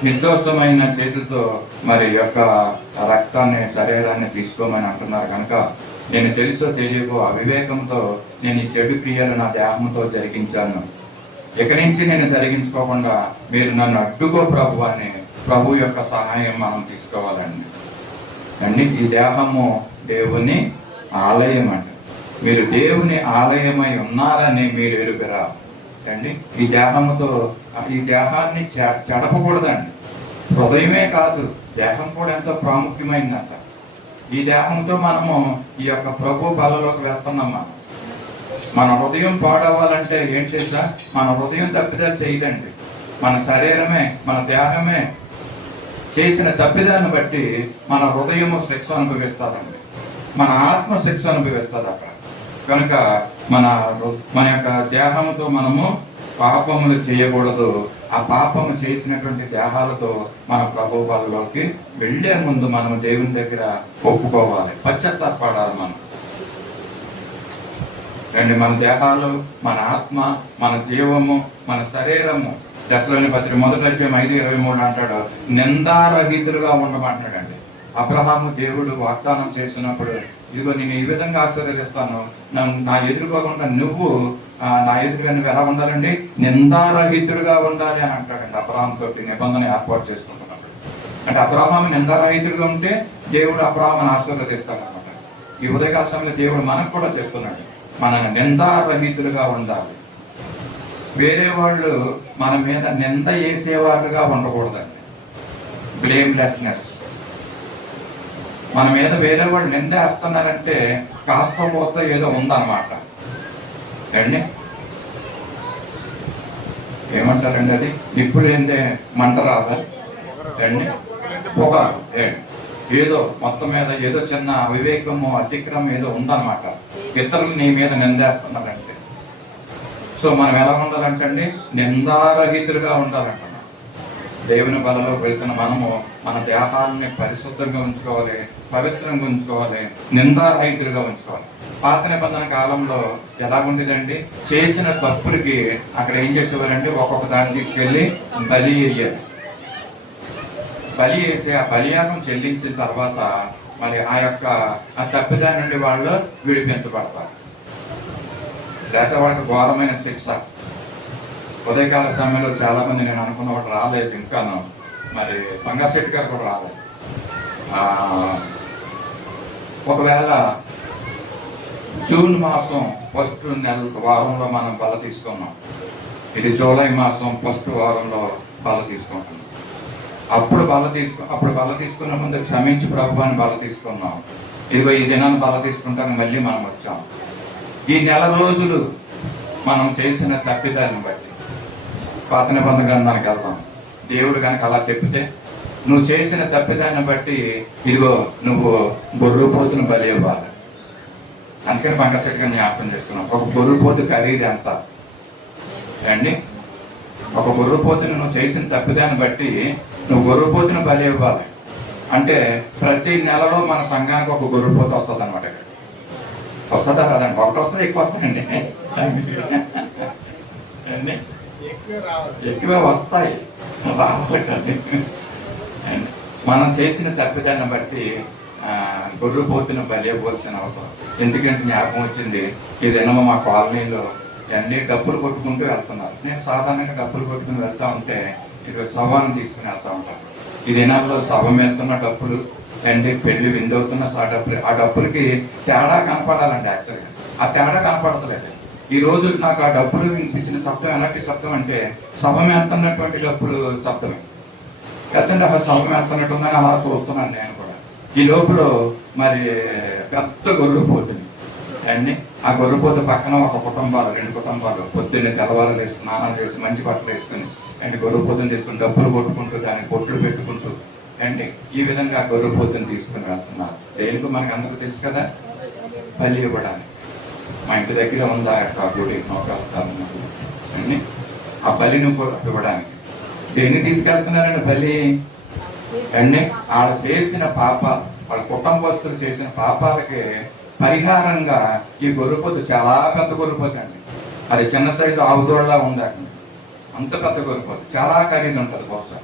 నిర్దోషమైన చేతులతో మరి యొక్క రక్తాన్ని శరీరాన్ని తీసుకోమని అంటున్నారు కనుక నేను తెలుసో తెలియకో అవివేకంతో నేను ఈ చెడు క్రియలు నా దేహంతో జరిగించాను. ఇక నుంచి నేను జరిగించుకోకుండా మీరు నన్ను అడ్డుకో ప్రభు అని ప్రభు యొక్క సహాయం మనం తీసుకోవాలండి. ఈ దేహము దేవుని ఆలయం అండి. మీరు దేవుని ఆలయమై ఉన్నారని మీరు ఎరుగరా అండి. ఈ దేహాన్ని చెడపకూడదండి. హృదయమే కాదు, దేహం కూడా ఎంతో ప్రాముఖ్యమైందంట. ఈ దేహంతో మనము ఈ యొక్క ప్రభు బలలోకి వెళ్తున్నామా? మన హృదయం పాడవ్వాలంటే ఏం చేసా? మన హృదయం తప్పిదాలు చేయదండి. మన శరీరమే, మన దేహమే చేసిన తప్పిదాన్ని బట్టి మన హృదయము శిక్ష అనుభవిస్తుందండి, మన ఆత్మ శిక్ష అనుభవిస్తుంది అక్కడ. కనుక మన యొక్క దేహంతో మనము పాపములు చేయకూడదు. ఆ పాపము చేసినటువంటి దేహాలతో మన ప్రభు బలలోకి వెళ్లే ముందు మనం దేవుని దగ్గర ఒప్పుకోవాలి, పశ్చాత్తాపడాలి. మన దేహాలు, మన ఆత్మ, మన జీవము, మన శరీరము దశలోని పత్రిక 1:5-23 అంటాడు, నిందారహితులుగా ఉండమంటాడండి. అబ్రహాము దేవుడు వాగ్దానం చేసినప్పుడు ఇదిగో నేను ఈ విధంగా ఆశీర్వదిస్తాను, నా ఎదురుకోకుండా నువ్వు నా ఎదురుగా నువ్వు ఎలా ఉండాలండి? నిందారహితుడుగా ఉండాలి అని అంటాడండి. అబ్రహాం తోటి నిబంధన ఏర్పాటు చేసుకుంటున్నప్పుడు అంటే అబ్రహాము నిందారహితుడుగా ఉంటే దేవుడు అబ్రహామును ఆశీర్వదిస్తాడు అనమాట. ఈ ఉదయకాల సమయంలో దేవుడు మనకు కూడా చెప్తున్నాడు, మన నిందారహితులుగా ఉండాలి. వేరే వాళ్ళు మన మీద నింద వేసేవాళ్ళుగా ఉండకూడదండి. బ్లేమ్లెస్నెస్. మన మీద వేరే వాళ్ళు నింద వేస్తున్నారంటే కాస్త కోస్త ఏదో ఉందన్నమాట అండి. ఏమంటారండి అది? నిప్పులు ఏందే మంట రాదా అండి? పొగ ఏదో మొత్తం మీద ఏదో చిన్న అవివేకము, అతిక్రమం ఏదో ఉందన్నమాట. ఇతరులు నీ మీద నిందేస్తున్నారంటే సో మనం ఎలా ఉండాలంటండి? నిందారహితులుగా ఉండాలంట. దేవుని బలలో వెళ్తున్న మనము మన దేహాలని పరిశుద్ధంగా ఉంచుకోవాలి, పవిత్రంగా ఉంచుకోవాలి, నిందారహితులుగా ఉంచుకోవాలి. పాత నిబంధన కాలంలో ఎలా ఉండేదండి? చేసిన తప్పులకి అక్కడ ఏం చేసేవారండి? ఒక్కొక్క దాన్ని తీసుకెళ్లి బలి వేయాలి. బలి వేసి ఆ బలియాగం చెల్లించిన తర్వాత మరి ఆ తప్పిదాని నుండి వాళ్ళు విడిపించబడతారు. లేకపోతే వాళ్ళకి ఘోరమైన శిక్ష. ఉదయకాల సమయంలో చాలా మంది నేను అనుకున్న వాడు రాలేదు, ఇంకాను మరి బంగారు శెట్టి గారు కూడా రాలేదు. ఒకవేళ జూన్ మాసం ఫస్ట్ వారంలో మనం బల తీసుకున్నాం, ఇది జూలై మాసం ఫస్ట్ వారంలో బల తీసుకుంటున్నాం. అప్పుడు బల తీసుకున్న ముందు క్షమించి ప్రభు అని బల తీసుకున్నాం. ఇదిగో ఈ దినాన్ని బల తీసుకుంటానికి మళ్ళీ మనం వచ్చాం. ఈ నెల రోజులు మనం చేసిన తప్పిదాన్ని బట్టి పాత నిబంధన గ్రంథానికి వెళ్తాం. దేవుడు కనుక అలా చెప్తే నువ్వు చేసిన తప్పిదాన్ని బట్టి ఇదిగో నువ్వు గొర్రెపోతును బలి ఇవ్వాలి. అందుకని బంగారు చెట్టుగా జ్ఞాపకం చేస్తున్నాం. ఒక గొర్రెపోతు ఖరీదు ఎంత అండి? ఒక గొర్రెపోతుని నువ్వు చేసిన తప్పిదాన్ని బట్టి నువ్వు గొర్రెపోతును బలి ఇవ్వాలి. అంటే ప్రతి నెలలో మన సంఘానికి ఒక గొర్రెపోతు వస్తుంది అనమాట. వస్తుందా రాదండి? ఒకటి వస్తుంది, ఎక్కువ వస్తాయండి. అన్నీ ఎక్కువే వస్తాయి, రావాలి కానీ. మనం చేసిన తప్పిదాన్ని బట్టి గొర్రెపోతున్న బలియవలసిన అవసరం. ఎందుకంటే జ్ఞాపకం వచ్చింది, ఇదేమో మా కాలనీలో అన్ని డబ్బులు కొట్టుకుంటూ వెళ్తున్నారు. నేను సాధారణంగా డబ్బులు కొట్టుకుని వెళ్తా ఉంటే ఇది శవాన్ని తీసుకుని వెళ్తా ఉంటాను. ఈ దినాల్లో శవం వెళ్తున్న డబ్బులు అండి, పెళ్లి విందవుతున్న ఆ డబ్బులకి తేడా కనపడాలండి. యాక్చువల్గా ఆ తేడా కనపడతలేదు. ఈ రోజు నాకు ఆ డబ్బులు వినిపించిన శబ్దం ఎలాంటి శబ్దం అంటే శవం వెళ్తున్నటువంటి డబ్బులు శబ్దమే. పెద్దండి అసలు శవం వెళ్తున్నట్టుందని అలా చూస్తున్నాను నేను కూడా. ఈ లోపల మరి పెద్ద గొర్రెపోతుంది అండి. ఆ గొర్రెపోత పక్కన ఒక కుటుంబాలు, 2 కుటుంబాలు పొద్దున్నే తెల్లవారు వేసి స్నానాలు చేసి మంచి బట్టలు వేసుకుని అండి గొర్రెపోతుని తీసుకుని డబ్బులు కొట్టుకుంటూ దానికి బొట్లు పెట్టుకుంటూ అండి ఈ విధంగా గొర్రెపోతుని తీసుకుని వెళ్తున్నారు. దేనికి మనకు అందరూ తెలుసు కదా, బలి ఇవ్వడానికి. మా ఇంటి దగ్గర ఉందా గుడి నోకెళ్తాను అండి, ఆ బలిని ఇవ్వడానికి. దేన్ని తీసుకెళ్తున్నారండి బలి అండి? ఆడ చేసిన పాపాలు, వాళ్ళ కుటుంబస్తులు చేసిన పాపాలకి పరిహారంగా ఈ గొర్రెపోతు చాలా పెద్ద గొర్రెపోతు అండి. అది చిన్న సైజు ఆవుదోళ్ళలా ఉందండి. అంత పెద్ద గొర్రెపోతు, చాలా ఖరీదు ఉంటుంది బహుశా.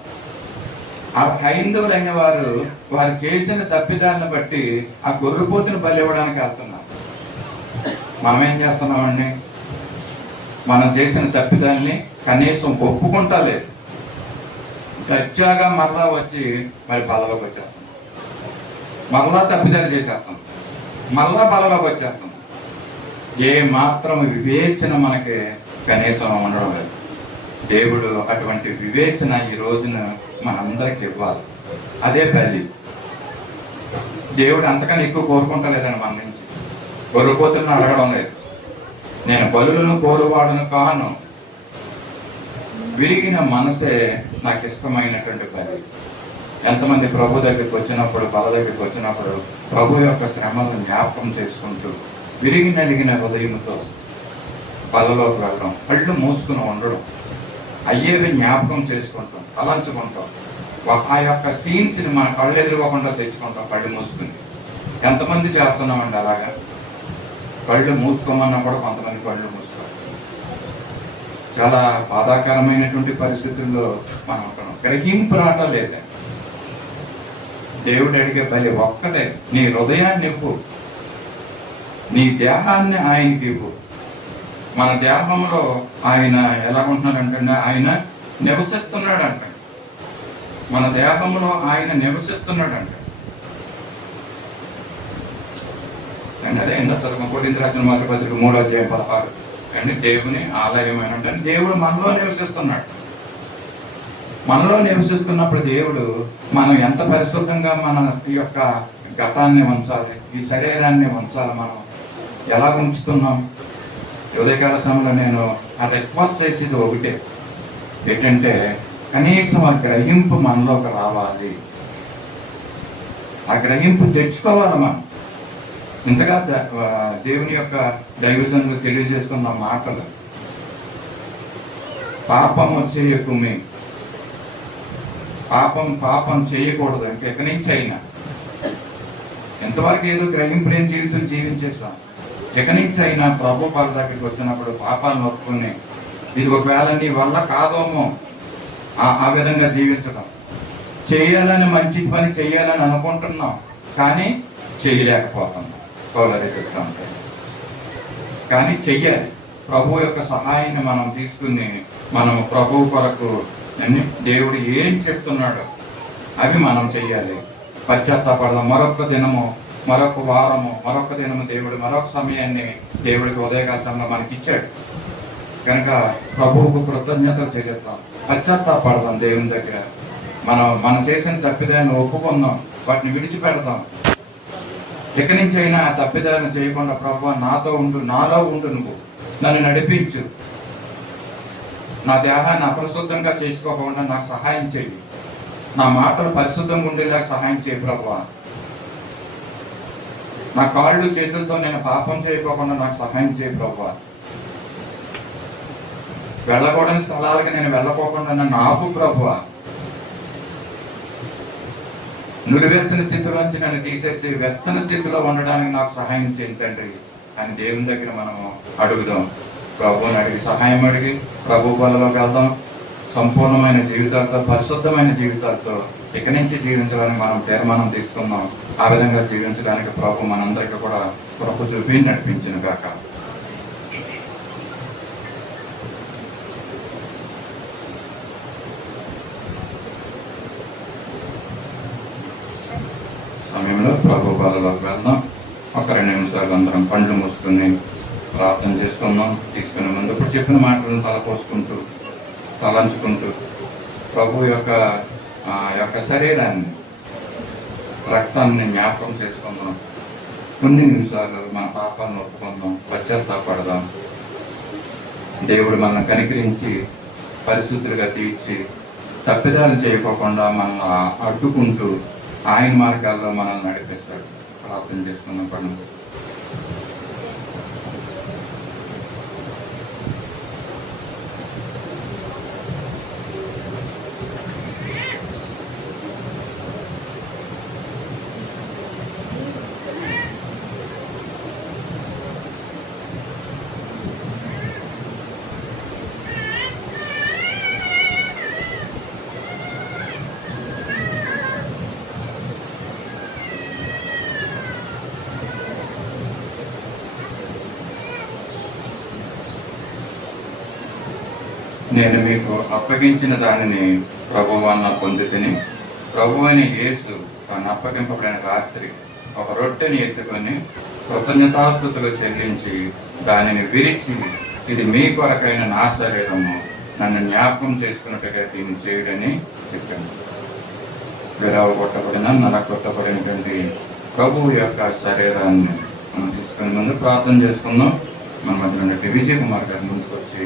ఆ హైందవులైన వారు చేసిన తప్పిదాన్ని బట్టి ఆ గొర్రెపోతుని బలి ఇవ్వడానికి వెళ్తున్నారు. మనం ఏం చేస్తున్నామండి? మనం చేసిన తప్పిదాన్ని కనీసం ఒప్పుకుంటా లేదు, దర్జాగా మరలా వచ్చి మరి బలలోకి వచ్చేస్తాం, మరలా తప్పిదాలు చేసేస్తాం, మరలా బలలోకి వచ్చేస్తాం. ఏ మాత్రం వివేచన మనకి కనీసం ఉండడం లేదు. దేవుడు అటువంటి వివేచన ఈ రోజున మనందరికి ఇవ్వాలి. అదే బలి. దేవుడు అంతకన్నా ఎక్కువ కోరుకుంటలేదండి మన నుంచి. గొర్రెపోతున్న అడగడం లేదు. నేను బలులను కోరువాడును కాను, విరిగిన మనసే నాకు ఇష్టమైనటువంటి బలి. ఎంతమంది ప్రభు దగ్గరికి వచ్చినప్పుడు, బల దగ్గరికి వచ్చినప్పుడు ప్రభు యొక్క శ్రమలను జ్ఞాపకం చేసుకుంటూ విరిగి నలిగిన హృదయంతో బలలోకి వెళ్ళడం, కళ్ళు మూసుకుని ఉండడం, అయ్యేవి జ్ఞాపకం చేసుకుంటాం, తలంచుకుంటాం. ఆ యొక్క సీన్స్ని మన కళ్ళు ఎదురుకోకుండా తెచ్చుకుంటాం కళ్ళు మూసుకుని. ఎంతమంది చేస్తున్నామండి అలాగా? కళ్ళు మూసుకోమన్నా కూడా కొంతమంది కళ్ళు మూసుకోవాలి. చాలా బాధాకరమైనటువంటి పరిస్థితుల్లో మనం ఉంటున్నాం. గ్రహింపు రావటం లేదండి. దేవుడు అడిగే బలి ఒక్కటే, నీ హృదయాన్ని ఇవ్వు, నీ దేహాన్ని ఆయనకి ఇవ్వు. మన దేహంలో ఆయన ఎలా ఉంటున్నాడంటే ఆయన నివసిస్తున్నాడంట. మన దేహంలో ఆయన నివసిస్తున్నాడంట. అండ్ అదే ఎంత కొరింథీయులకు రాసిన మొదటి పత్రిక 3:16 అండి, దేవుని ఆలయం అంటే దేవుడు మనలో నివసిస్తున్నాడు. మనలో నివసిస్తున్నప్పుడు దేవుడు మనం ఎంత పరిశుద్ధంగా మన ఈ యొక్క ఘటాన్ని ఉంచాలి, ఈ శరీరాన్ని ఉంచాలి, మనం ఎలా ఉంచుతున్నాం? ఉదయకాల సమయంలో నేను ఆ రిక్వెస్ట్ చేసేది ఒకటే, ఏంటంటే కనీసం ఆ గ్రహింపు మనలోకి రావాలి. ఆ గ్రహింపు తెచ్చుకోవాలి మనం. ఇంతగా దేవుని యొక్క దైవజనులు తెలియజేస్తున్న మాటలు, పాపము చేయకుమి, పాపం చేయకూడదు. ఎక్కడి నుంచి అయినా ఎంతవరకు ఏదో గ్రహింపు లేని జీవితం జీవించేస్తాం. ఎక్కడి నుంచి అయినా ప్రభు పాల దగ్గరికి వచ్చినప్పుడు పాపాలను ఒప్పుకుని ఇది ఒకవేళ నీ వల్ల కాదేమో ఆ విధంగా జీవించడం, చేయాలని మంచి పని చేయాలని అనుకుంటున్నాం కానీ చేయలేకపోతున్నాం. అదే చెప్తా ఉంటాయి. కానీ చెయ్యాలి. ప్రభు యొక్క సహాయాన్ని మనం తీసుకుని మనం ప్రభు కొరకు దేవుడు ఏం చెప్తున్నాడో అవి మనం చెయ్యాలి. పశ్చాత్తాపడదాం. మరొక దినము, మరొక వారము, మరొక దినము దేవుడు మరొక సమయాన్ని దేవుడికి ఉదయకాల సమయంలో మనకి ఇచ్చాడు కనుక ప్రభువుకు కృతజ్ఞతలు చెల్లిద్దాం. పశ్చాత్తాపడదాం దేవుని దగ్గర. మనం చేసిన తప్పిదాన్ని ఒప్పుకుందాం, వాటిని విడిచిపెడదాం. ఎక్కడి నుంచి అయినా ఆ తప్పిదాన్ని చేయకుండా ప్రభువా నాతో ఉండు, నాలో ఉండు, నువ్వు నన్ను నడిపించు, నా దేహాన్ని అపరిశుద్ధంగా చేసుకోకుండా నాకు సహాయం చేయి, నా మాటలు పరిశుద్ధంగా ఉండేలా సహాయం చేయి ప్రభువా, నా కాళ్ళు చేతులతో నేను పాపం చేయకోకుండా నాకు సహాయం చేయి ప్రభువా, వెళ్ళకూడని స్థలాలకు నేను వెళ్ళకోకుండా నన్ను ఆపు ప్రభువా, నుడివెచ్చని స్థితిలోంచి నన్ను తీసేసి వెచ్చని స్థితిలో ఉండడానికి నాకు సహాయం చేయండి తండ్రి అని దేవుని దగ్గర మనం అడుగుదాం. ప్రభువుని అడిగి సహాయం అడిగి ప్రభు బలలోకి వెళ్దాం. సంపూర్ణమైన జీవితాలతో, పరిశుద్ధమైన జీవితాలతో ఇక నుంచి జీవించాలని మనం తీర్మానం తీసుకున్నాం. ఆ విధంగా జీవించడానికి ప్రభు మనందరికీ కూడా కృప చూపి నడిపించిన గాక. సమయంలో ప్రభు బలలోకి వెళ్దాం. ఒక 2 నిమిషాలు అందరం పండ్లు మూసుకుని ప్రార్థన చేసుకుందాం. తీసుకునే ముందు ఇప్పుడు చెప్పిన మాటలను తలపోసుకుంటూ తలంచుకుంటూ ప్రభు యొక్క శరీరాన్ని, రక్తాన్ని జ్ఞాపకం చేసుకుందాం. కొన్ని నిమిషాలు మన పాపాలను ఒప్పుకుందాం, పశ్చాత్తాపడదాం. దేవుడు మనల్ని కనికరించి పరిశుద్ధులుగా తీర్చి తప్పిదాలు చేయకోకుండా మనల్ని అడ్డుకుంటూ ఆయన మార్గాల్లో మనల్ని నడిపిస్తాడు. ప్రార్థన చేసుకున్నాం. పండుగ నేను మీకు అప్పగించిన దానిని ప్రభువన్న పొందితిని. ప్రభు అని యేసు తాను అప్పగింపబడిన రాత్రి ఒక రొట్టెని ఎత్తుకొని కృతజ్ఞతాస్తుతులు చెల్లించి దానిని విరిచి, ఇది మీ కొరకైన నా శరీరము, నన్ను జ్ఞాపకం చేసుకున్నట్టుగా దీన్ని చేయడని చెప్పాను. విరవగొట్టబడిన నలగొట్టబడినటువంటి ప్రభువు యొక్క శరీరాన్ని మనం తీసుకునే ముందు ప్రార్థన చేసుకుందాం. మన మధ్య నుండి విజయ్ కుమార్ గారి ముందుకు వచ్చి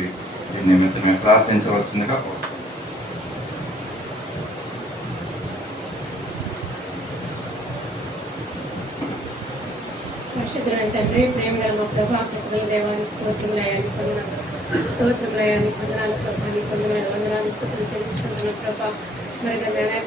దీని నిమిత్తమే ప్రార్థించవలసిందిగా కోరుతున్నాం. పరిశుద్ధమైన తండ్రి, ప్రేమ గల మా ప్రభా, దేవాన్ని స్తోత్రములయాన్ని పొందనాలు, స్తోత్రములయాన్ని పొందనాలు ప్రభా, నీ పొందనాలు వందనాలు స్తోత్రం చెల్లించుకుంటున్నాం ప్రభా. మరి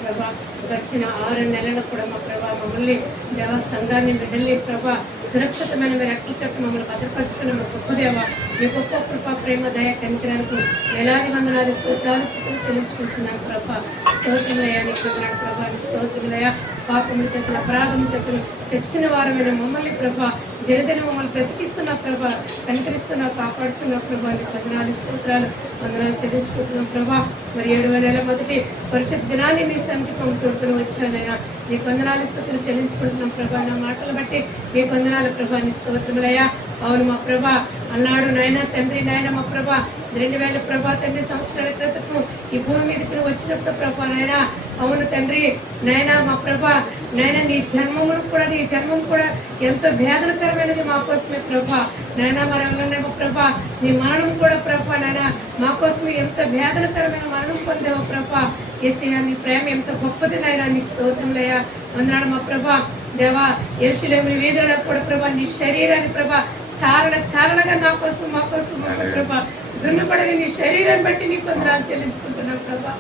ప్రభా గడిచిన 6 నెలలకు కూడా మా ప్రభా మమ్మల్ని దేవ సంఘాన్ని బిడ్డల్ని ప్రభా సురక్షితమైన మీరు ఎక్కడ చెప్పి మమ్మల్ని భద్రపరుచుకున్న మా గొప్ప దేవ, మీ గొప్ప కృప ప్రేమ దయ కనికరానికి వేలాది వందనాలు స్తోత్రాలు స్థితులు చెల్లించుకుంటున్నాను ప్రభా. స్తోత్రములయాన్ని పొందనాడు ప్రభా, స్తోత్రములయ పాపములు చెప్పిన అపరాధం చెప్పిన తెచ్చిన వారమైన మమ్మల్ని ప్రభా దినదిన మమ్మల్ని బ్రతికిస్తున్న ప్రభా, కనికరిస్తున్న కాపాడుతున్న ప్రభా, నీ భజనాలు స్తోత్రాలు వందనాలు చెల్లించుకుంటున్నాం ప్రభా. మరి 7వ నెల మొదటి పరిషత్ దినాన్ని నీ సన్నిధికి పంపుతూ వచ్చానైనా నీ వందనాలు స్తోత్రాలు చెల్లించుకుంటున్నాం ప్రభా. నా మాటలు బట్టి నీ వందనాలు ప్రభా, నీ స్తోత్రములయ్యా. అవును మా ప్రభా అన్నాడు నాయన తండ్రి, నాయన మా ప్రభా 2000 ప్రభా తండ్రి సంవత్సరాల క్రితము ఈ భూమి మీదకి నువ్వు వచ్చినప్పుడు ప్రభా నాయన, అవును తండ్రి నాయన మా ప్రభా నాయన నీ జన్మం కూడా ఎంతో వేదనకరమైనది మా కోసమే ప్రభా నాయన. మరి మా ప్రభా నీ మరణం కూడా ప్రభా నాయన మా కోసమే ఎంత వేదనకరమైన మరణం పొందేవో ప్రభా. యేసయ్యా నీ ప్రేమ ఎంత గొప్పది నాయన, నీ స్తోత్రములయ్యా. అన్నాడు మా ప్రభా దేవా యెరూషలేము వీధులలో కూడా ప్రభా నీ శరీరాన్ని ప్రభా చారలుగా నా కోసం మా కోసం ప్రభా దున్నపడని నీ శరీరాన్ని బట్టి నీ వందనాలు చెల్లించుకుంటున్నాను ప్రభా.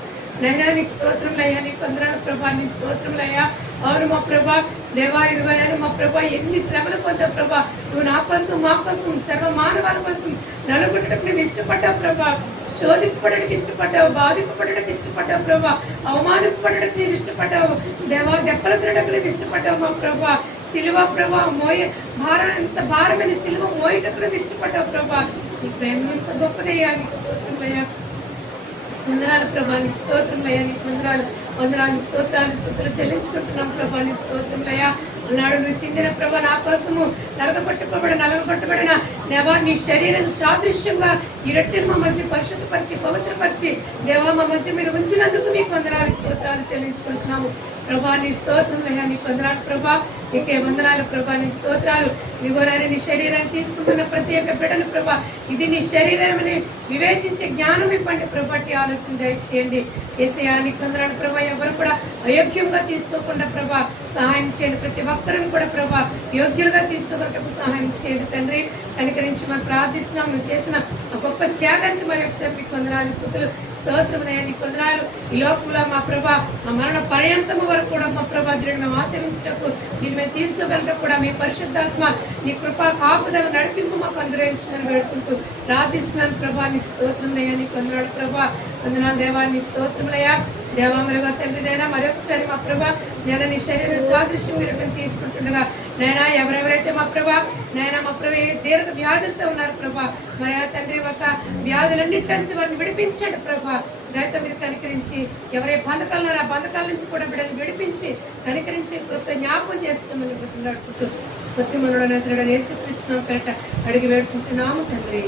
నైనా నీకు స్తోత్రములయ్యా, నీకు వందనాలు ప్రభా, నీ స్తోత్రములయ్యా. అవును మా ప్రభా దేవా ఇదివైనా మా ప్రభా ఎన్ని శ్రమలు పొందావు ప్రభా, నువ్వు నా కోసం మా కోసం సర్వ మానవాల కోసం నలుగురికి నువ్వు ఇష్టపడ్డావు ప్రభా. శోధింపబడడానికి ఇష్టపడ్డావు, బాధింపబడడానికి ఇష్టపడ్డావు ప్రభా, అవమానింపబడడానికి నేను ఇష్టపడ్డావు దేవా, దెబ్బలు తినడానికి నేను ఇష్టపడ్డావు మా ప్రభా. సిలువ ప్రభా భారం ఎంత భారమైన సిలువ మోయటకు నువ్వు ఇష్టపడ్డావు ప్రభా. నీ ప్రేమ ఎంత గొప్పదయ్యా, నీకు స్తోత్రములయ్యా. వందనాలు ప్రభా, నీకు స్తోత్రములయ్యా, నీకు వందనాలు స్తోత్రాలు చెల్లించుకుంటున్నాం ప్రభా, నీ స్తోత్రములయ్యా. అన్నాడు నువ్వు చెందిన ప్రభా నా కోసము నలగొట్టబడిన దేవా నీ శరీరం సాదృశ్యంగా ఈ రొట్టెను మా మధ్య పరిశుద్ధపరిచి పవిత్రపరిచి దేవా మా మధ్య మీరు ఉంచినందుకు మీకు వందనాలు స్తోత్రాలు చెల్లించుకుంటున్నాము ప్రభా. నీ స్తోత్రములయ్యా, నీకు వందనాలు ప్రభా, నీకే వందనాలు ప్రభా, నీ స్తోత్రాలు. ఇదిగోనైనా నీ శరీరాన్ని తీసుకుంటున్న ప్రతి ఒక్క బిడ్డను ప్రభా ఇది నీ శరీరాన్ని వివేచించే జ్ఞానం ఇవ్వండి ప్రభా, ఆలోచన దయచేయండి. యేసయ్యా నీకు వందనాలు ప్రభా. ఎవరు కూడా అయోగ్యంగా తీసుకోకుండా ప్రభా సహాయం చేయండి, ప్రతి ఒక్కరిని కూడా ప్రభా యోగ్యులుగా తీసుకోవటకు సహాయం చేయండి తండ్రి. కనికరించి మనం ప్రార్థిస్తున్నాం, నువ్వు చేసిన గొప్ప త్యాగానికి మరి ఒకసారి మీకు వందనాలు స్తుతులు స్తోత్రమునయ్యా నీ వందనాలు. ఈ లోకంలో మా ప్రభా మా మరణ పర్యంతము వరకు కూడా మా ప్రభా దేవుడు మేము ఆచరించటకు దీన్ని మేము తీసుకువెళ్ళటం కూడా మీ పరిశుద్ధాత్మ నీ కృపా కాపుదల నడిపింపు మాకు అనుగ్రహించమని వేడుకుంటూ ప్రార్థిస్తున్నాను ప్రభా. నీకు స్తోత్రములయ్యా నీకు వందనాలు ప్రభా. వందనాలు దేవా నీ స్తోత్రములయ్యా. దేవా మరొక తండ్రినైనా మరొకసారి మా ప్రభా నేను నీ శరీరం స్వాదృశ్యం మీరు తీసుకుంటుండగా నైనా ఎవరెవరైతే మా ప్రభా నైనా మా ప్రభా దీర్ఘ వ్యాధులతో ఉన్నారు ప్రభా, మరి ఆ తండ్రి ఒక వ్యాధులన్నిటి నుంచి వారిని విడిపించాడు ప్రభా. దయతో మీరు కనికరించి ఎవరే బంధకాలు ఆ బంధకాల నుంచి కూడా బిడ్డలు విడిపించి కనికరించి కృత జ్ఞాపకం చేసుకోమని బ్రతులాడుకుంటూ కొత్త మనోడని యేసుక్రీస్తు కరెక్ట్ అడిగి వేడుకుంటున్నాము తండ్రి.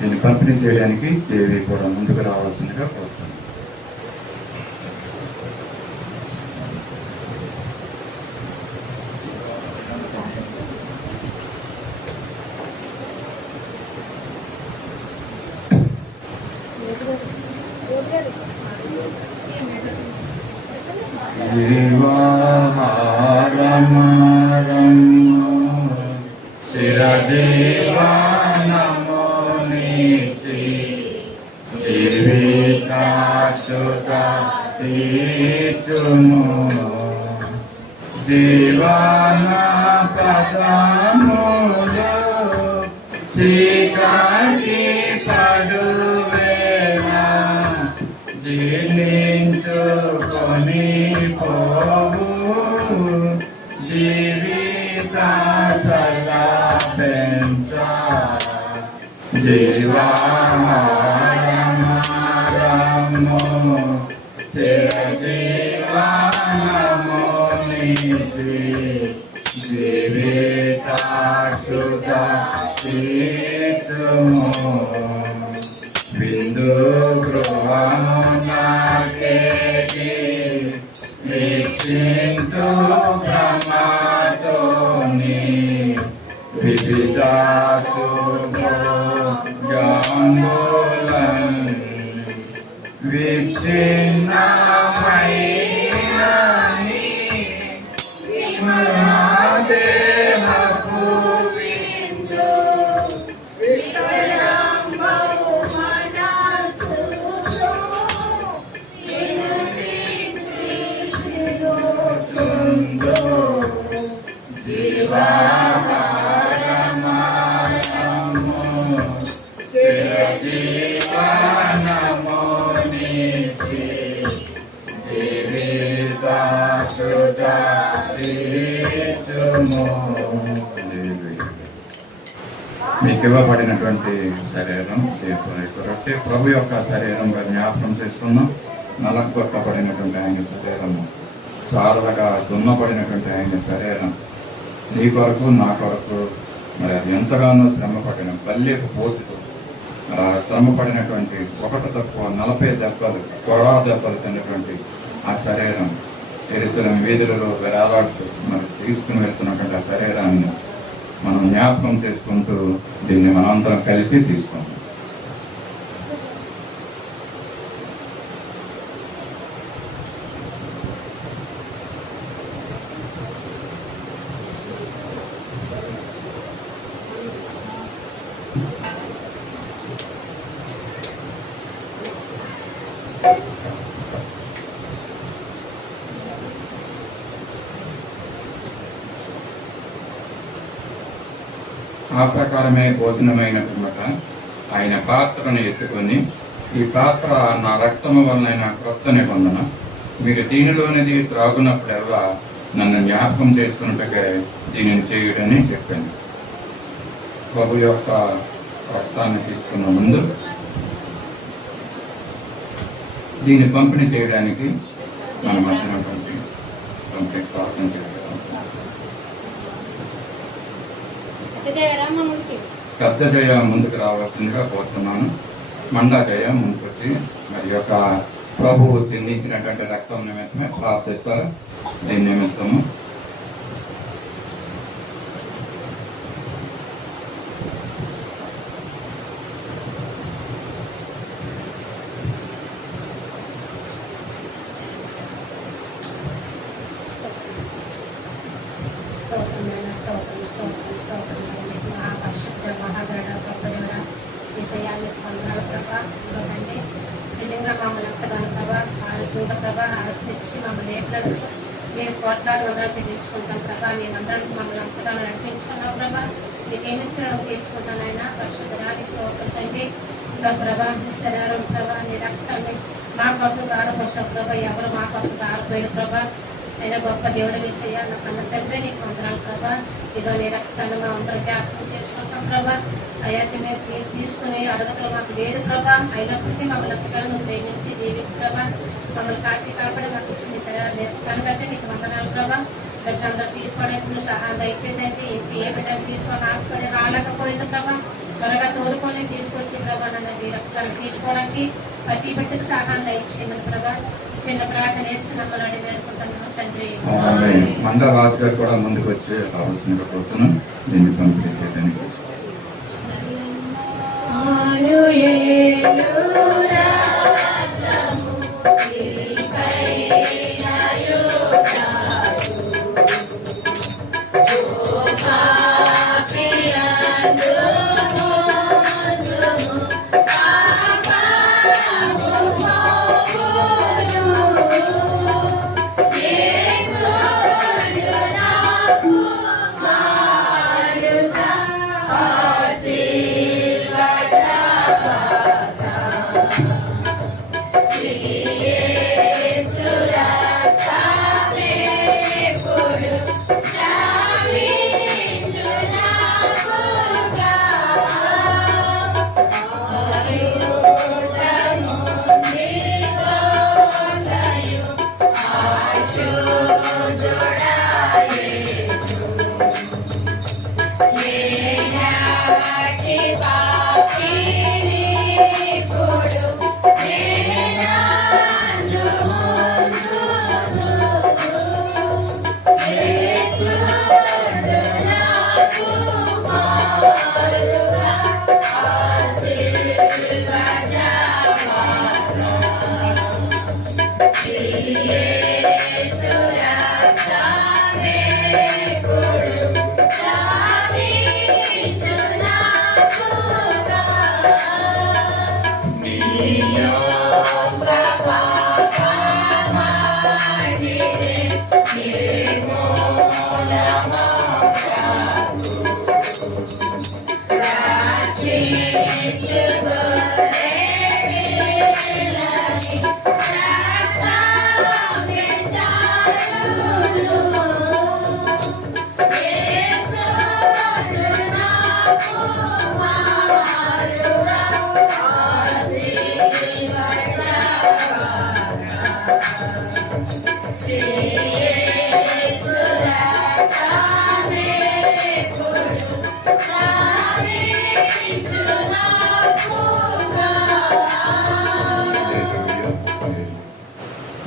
దీన్ని పంపిణీ చేయడానికి దేవి కూడా ముందుకు రావాల్సిందిగా కోరుతున్నాను. జీవన పదములు చీకటి పడువేనా జీవించుకొని పోవు జీవిత సదా పెంచ జీవారము చిరజీవనము జీవితాశుద్ధ బిందు గృహము నాకేకి వీక్షింతు బ్రహ్మతోని వివిధ శుభోజంబులను వీక్షిన్నమైనని దేహపు విందు వికలంబవు మనసుతో వినుతించుచుందో జీవాహారమము చిరజీవనము నిచి మీకు ఇవ్వబడినటువంటి శరీరం రొట్టె ప్రభు యొక్క శరీరంగా జ్ఞాపకం చేసుకున్నాం. నలగొట్టబడినటువంటి ఆయన శరీరము, చారులుగా దున్నబడినటువంటి ఆయన శరీరం నీ కొరకు నా కొరకు మరి అది ఎంతగానో శ్రమపడిన బల్యకు పోతులు శ్రమపడినటువంటి ఒకటి తక్కువ 40 దెబ్బలు కొరడా దెబ్బలు తిన్నటువంటి ఆ శరీరం యెరూషలేము వీధులలో వేలాడుతూ మరి తీసుకుని వెళ్తున్నటువంటి ఆ శరీరాన్ని మనం జ్ఞాపకం చేసుకుంటూ దీన్ని మనందరం కలిసి తీసుకుంటాం. ఆ ప్రకారమే భోజనమైనటువంటి ఆయన పాత్రను ఎత్తుకొని, ఈ పాత్ర నా రక్తము వలన క్రొత్త నిబంధన, మీరు దీనిలోనిది త్రాగునప్పుడల్లా నన్ను జ్ఞాపకం చేసుకున్నట్టుగా దీనిని చేయుడని చెప్పాను. ప్రభు యొక్క రక్తాన్ని తీసుకున్న ముందు దీన్ని పంపిణీ చేయడానికి మన మధ్యన పంపిణీ ప్రార్థన చేస్తాం. పెద్ద జయ ముందుకు రావాల్సిందిగా కోరుతున్నాను. మండా జయ ముందుకు వచ్చి మరి యొక్క ప్రభువు చెందించినటువంటి రక్తం నిమిత్తమే ప్రార్థిస్తారు. దీని నిమిత్తము విషయాన్ని పొందాలి ప్రభా తండ్రి నిజంగా మమ్మల్ని ఎంతగానో ప్రభా ఆరోగ్యంగా ప్రభా ఆశ్రయించి మమ్మల్ని ఏకలకు నేను కోట్లాది వందలు చెల్లించుకుంటాం ప్రభా నేను అందరికి మమ్మల్ని ఎంతగానో నడిపించుకున్నావు ప్రభా నీకేమిచ్చడం తీర్చుకుంటానైనా పరిశుద్ధరాని స్తోత్రం తండ్రి ఇంకా ప్రభా శరీరం ప్రభా నీ రక్తాన్ని మా కోసం ఆరపోసావు ప్రభా ఎవరు మా కోసం ఆరిపోయారు ప్రభా అయినా గొప్ప దేవుడు వేసయ్యా నా కన్న తండ్రి నీకు వందనాలు ప్రభా ఇదో నీ రక్తాన్ని మా అందరూ జ్ఞాపకం చేసుకుంటాం ప్రభా అయ్యా తీసుకుని అర్హతలు మాకు లేదు ప్రభా అయినప్పటికీ మమ్మల్ని ఎంతగానో నువ్వు ప్రేమించి దీవించి ప్రభా మమ్మల్ని కాశీ కాపాడి మాకు ఇచ్చిన శరీరాన్ని బట్టి నీకు వందనాలు ప్రభా బిడ్డలందరూ తీసుకోవడానికి నువ్వు సహాయం దయచేదండి ఇంటి ఏ బిడ్డలు తీసుకొని ఆశపడి రాలేకపోయింది ప్రభా త్వరగా తోడుకొని తీసుకొచ్చి ప్రభా నన్ను ఈ రక్తాన్ని తీసుకోవడానికి ప్రతి బిడ్డకు సహాయం దయచేయమని ప్రభా చిన్న ప్రార్థన వేసి నమ్మలని వేడుకుంటున్నాను తండ్రి. మండల రాజు గారు కూడా ముందుకు వచ్చి రావాల్సిన కూర్చున్నాం దీన్ని పంపిణీ చేయడానికి.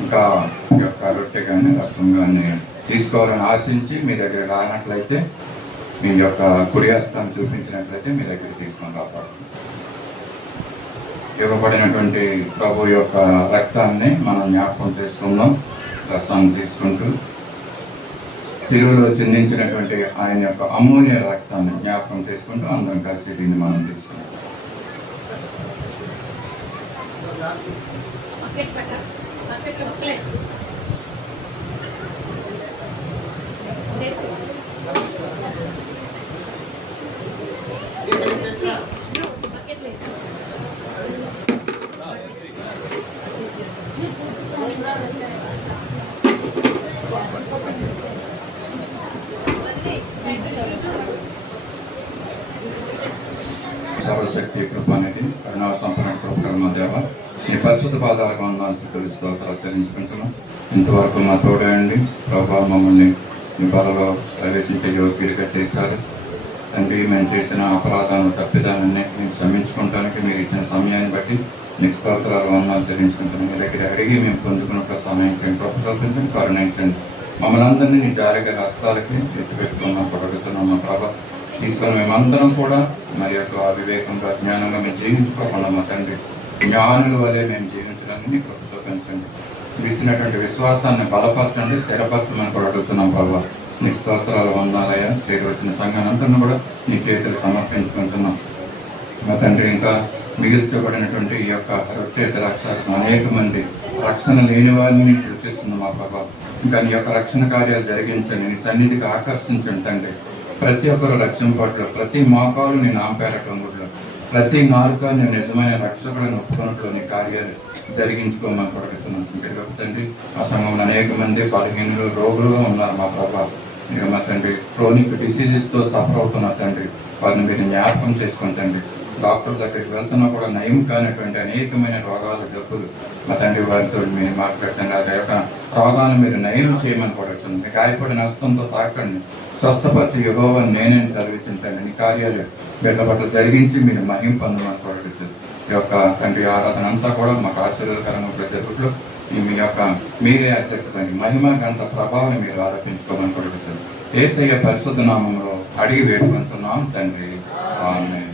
ఇంకా యొక్క రొట్టె కానీ రసం కానీ తీసుకోవాలని ఆశించి మీ దగ్గర రానట్లయితే మీ యొక్క కుడి హస్తాన్ని చూపించినట్లయితే మీ దగ్గర తీసుకొని రావాలి. ఇవ్వబడినటువంటి ప్రభు యొక్క రక్తాన్ని మనం జ్ఞాపకం చేసుకుందాం. రసాన్ని తీసుకుంటూ శిలువలో చిందించినటువంటి ఆయన యొక్క అమూల్య రక్తాన్ని జ్ఞాపకం చేసుకుంటూ అందరం కలిసి దీన్ని మనం తీసుకుంటాం. సర్వశక్తి కృపానిధి కరుణా సంపన్న కృపకర్మ దేవ నీ పరిశుద్ధ పాదాలకు వందనాలు స్తుతులు స్తోత్రాలు చెల్లించుకుంటున్నాం. ఇంతవరకు మా తోడండి ప్రభా, మమ్మల్ని మీ బలలో ప్రవేశించే యోగ్యుడిగా చేశారు తండ్రి. మేము చేసిన అపరాధాలను తప్పిదాన్ని మేము క్షమించుకోవడానికి మీరు ఇచ్చిన సమయాన్ని బట్టి నీకు స్తోత్రాలు వందనాలు చెల్లించుకుంటున్నాం. మీ దగ్గర అడిగి మేము పొందుకున్న సమయం కృప చూపించండి, కరుణించండి. మమ్మల్ని అందరినీ నీ జారిగా హస్తాలకి ఎత్తిపెట్టుకున్నాం పడుతున్నాం. మా ప్రభా తీసుకొని మేమందరం కూడా మరి యొక్క వివేకంగా జ్ఞానంగా మేము జీవించుకోకుండా మా తండ్రి జ్ఞానుల వల్లే మేము జీవించడానికి నీ కృప చూపించండి. మీరు ఇచ్చినటువంటి విశ్వాసాన్ని బలపరచండి, స్థిరపరచమని కూడా అడుగుతున్నాం ప్రభావ. నీ స్తోత్రాలు వందాలయ్యా. చేతి వచ్చిన సంఘాన్ని అంతా కూడా నీ చేతులు సమర్పించుకుంటున్నాం. మా తండ్రి ఇంకా మిగిల్చబడినటువంటి ఈ యొక్క రొట్టె ద్రాక్షారసం అనేక మంది రక్షణ లేని వారిని సృష్టిస్తుంది మా ప్రభా. ఇంకా నీ యొక్క రక్షణ కార్యాలు జరిగించండి, నీ సన్నిధికి ఆకర్షించండి తండ్రి. ప్రతి ఒక్కరు రక్షణ పట్ల, ప్రతి మోకాలు నీ నామపేర కంగుట్లో, ప్రతి మార్గాన్ని నిజమైన రక్షకులను ఒప్పుకున్నట్లు నీ కార్యాలు జరిగించుకోమని కొడుకుతున్నాం తండ్రి. ఆ సంఘంలో అనేక మంది 15 రోగులుగా ఉన్నారు మా ప్రభా. ఇక మా తండ్రి క్రోనిక్ డిసీజెస్తో సఫర్ అవుతున్నారు తండ్రి. వారిని మీరు జ్ఞాపకం చేసుకుని తండ్రి. డాక్టర్ దగ్గరికి వెళ్తున్నా కూడా నయం కానటువంటి అనేకమైన రోగాల జబ్బులు మా తండ్రి వారితో మీరు మాట్లాడుతుంది. ఆ యొక్క రోగాలను మీరు నయం చేయమని కొడుతుంది. మీకు గాయపడిన హస్తంతో తాకండి, స్వస్థపరిచి యెహోవా నేనే సెలవిచ్చుంటాను. నీ కార్యాలు బిడ్డ పట్ల జరిగించి మీరు మహిం పొందమని కొడుతుంది. ఈ యొక్క తండ్రి ఆరాధన అంతా కూడా మాకు ఆశీర్వాదకరంగా జరుగుతూ మీ యొక్క మీరే అధ్యక్షత మహిమ గంట ప్రభావాన్ని మీరు ఆరోపించుకోమని కొడుతుంది. యేసయ్య పరిశుద్ధ నామంలో అడిగి వేడుకొంటున్నాం తండ్రి, ఆమేన్.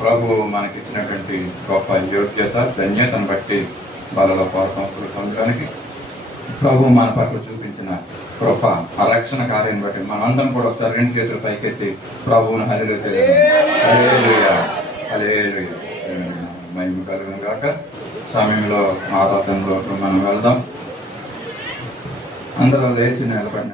ప్రభు మనకిచ్చినటువంటి గొప్ప యోగ్యత, ధన్యతను బట్టి వాళ్ళలో పాల్పంపులు పొందడానికి ప్రభు మన పట్ల చూపించిన కృప, ఆ రక్షణ కార్యం బట్టి మనందరం కూడా ఒకసారి 2 చేతులు పైకెత్తి ప్రభువును హల్లెలూయా మహిమ కలుగును గాక. సమయంలో ఆరాధనలో మనం వెళ్దాం. అందరూ లేచి నిలబడి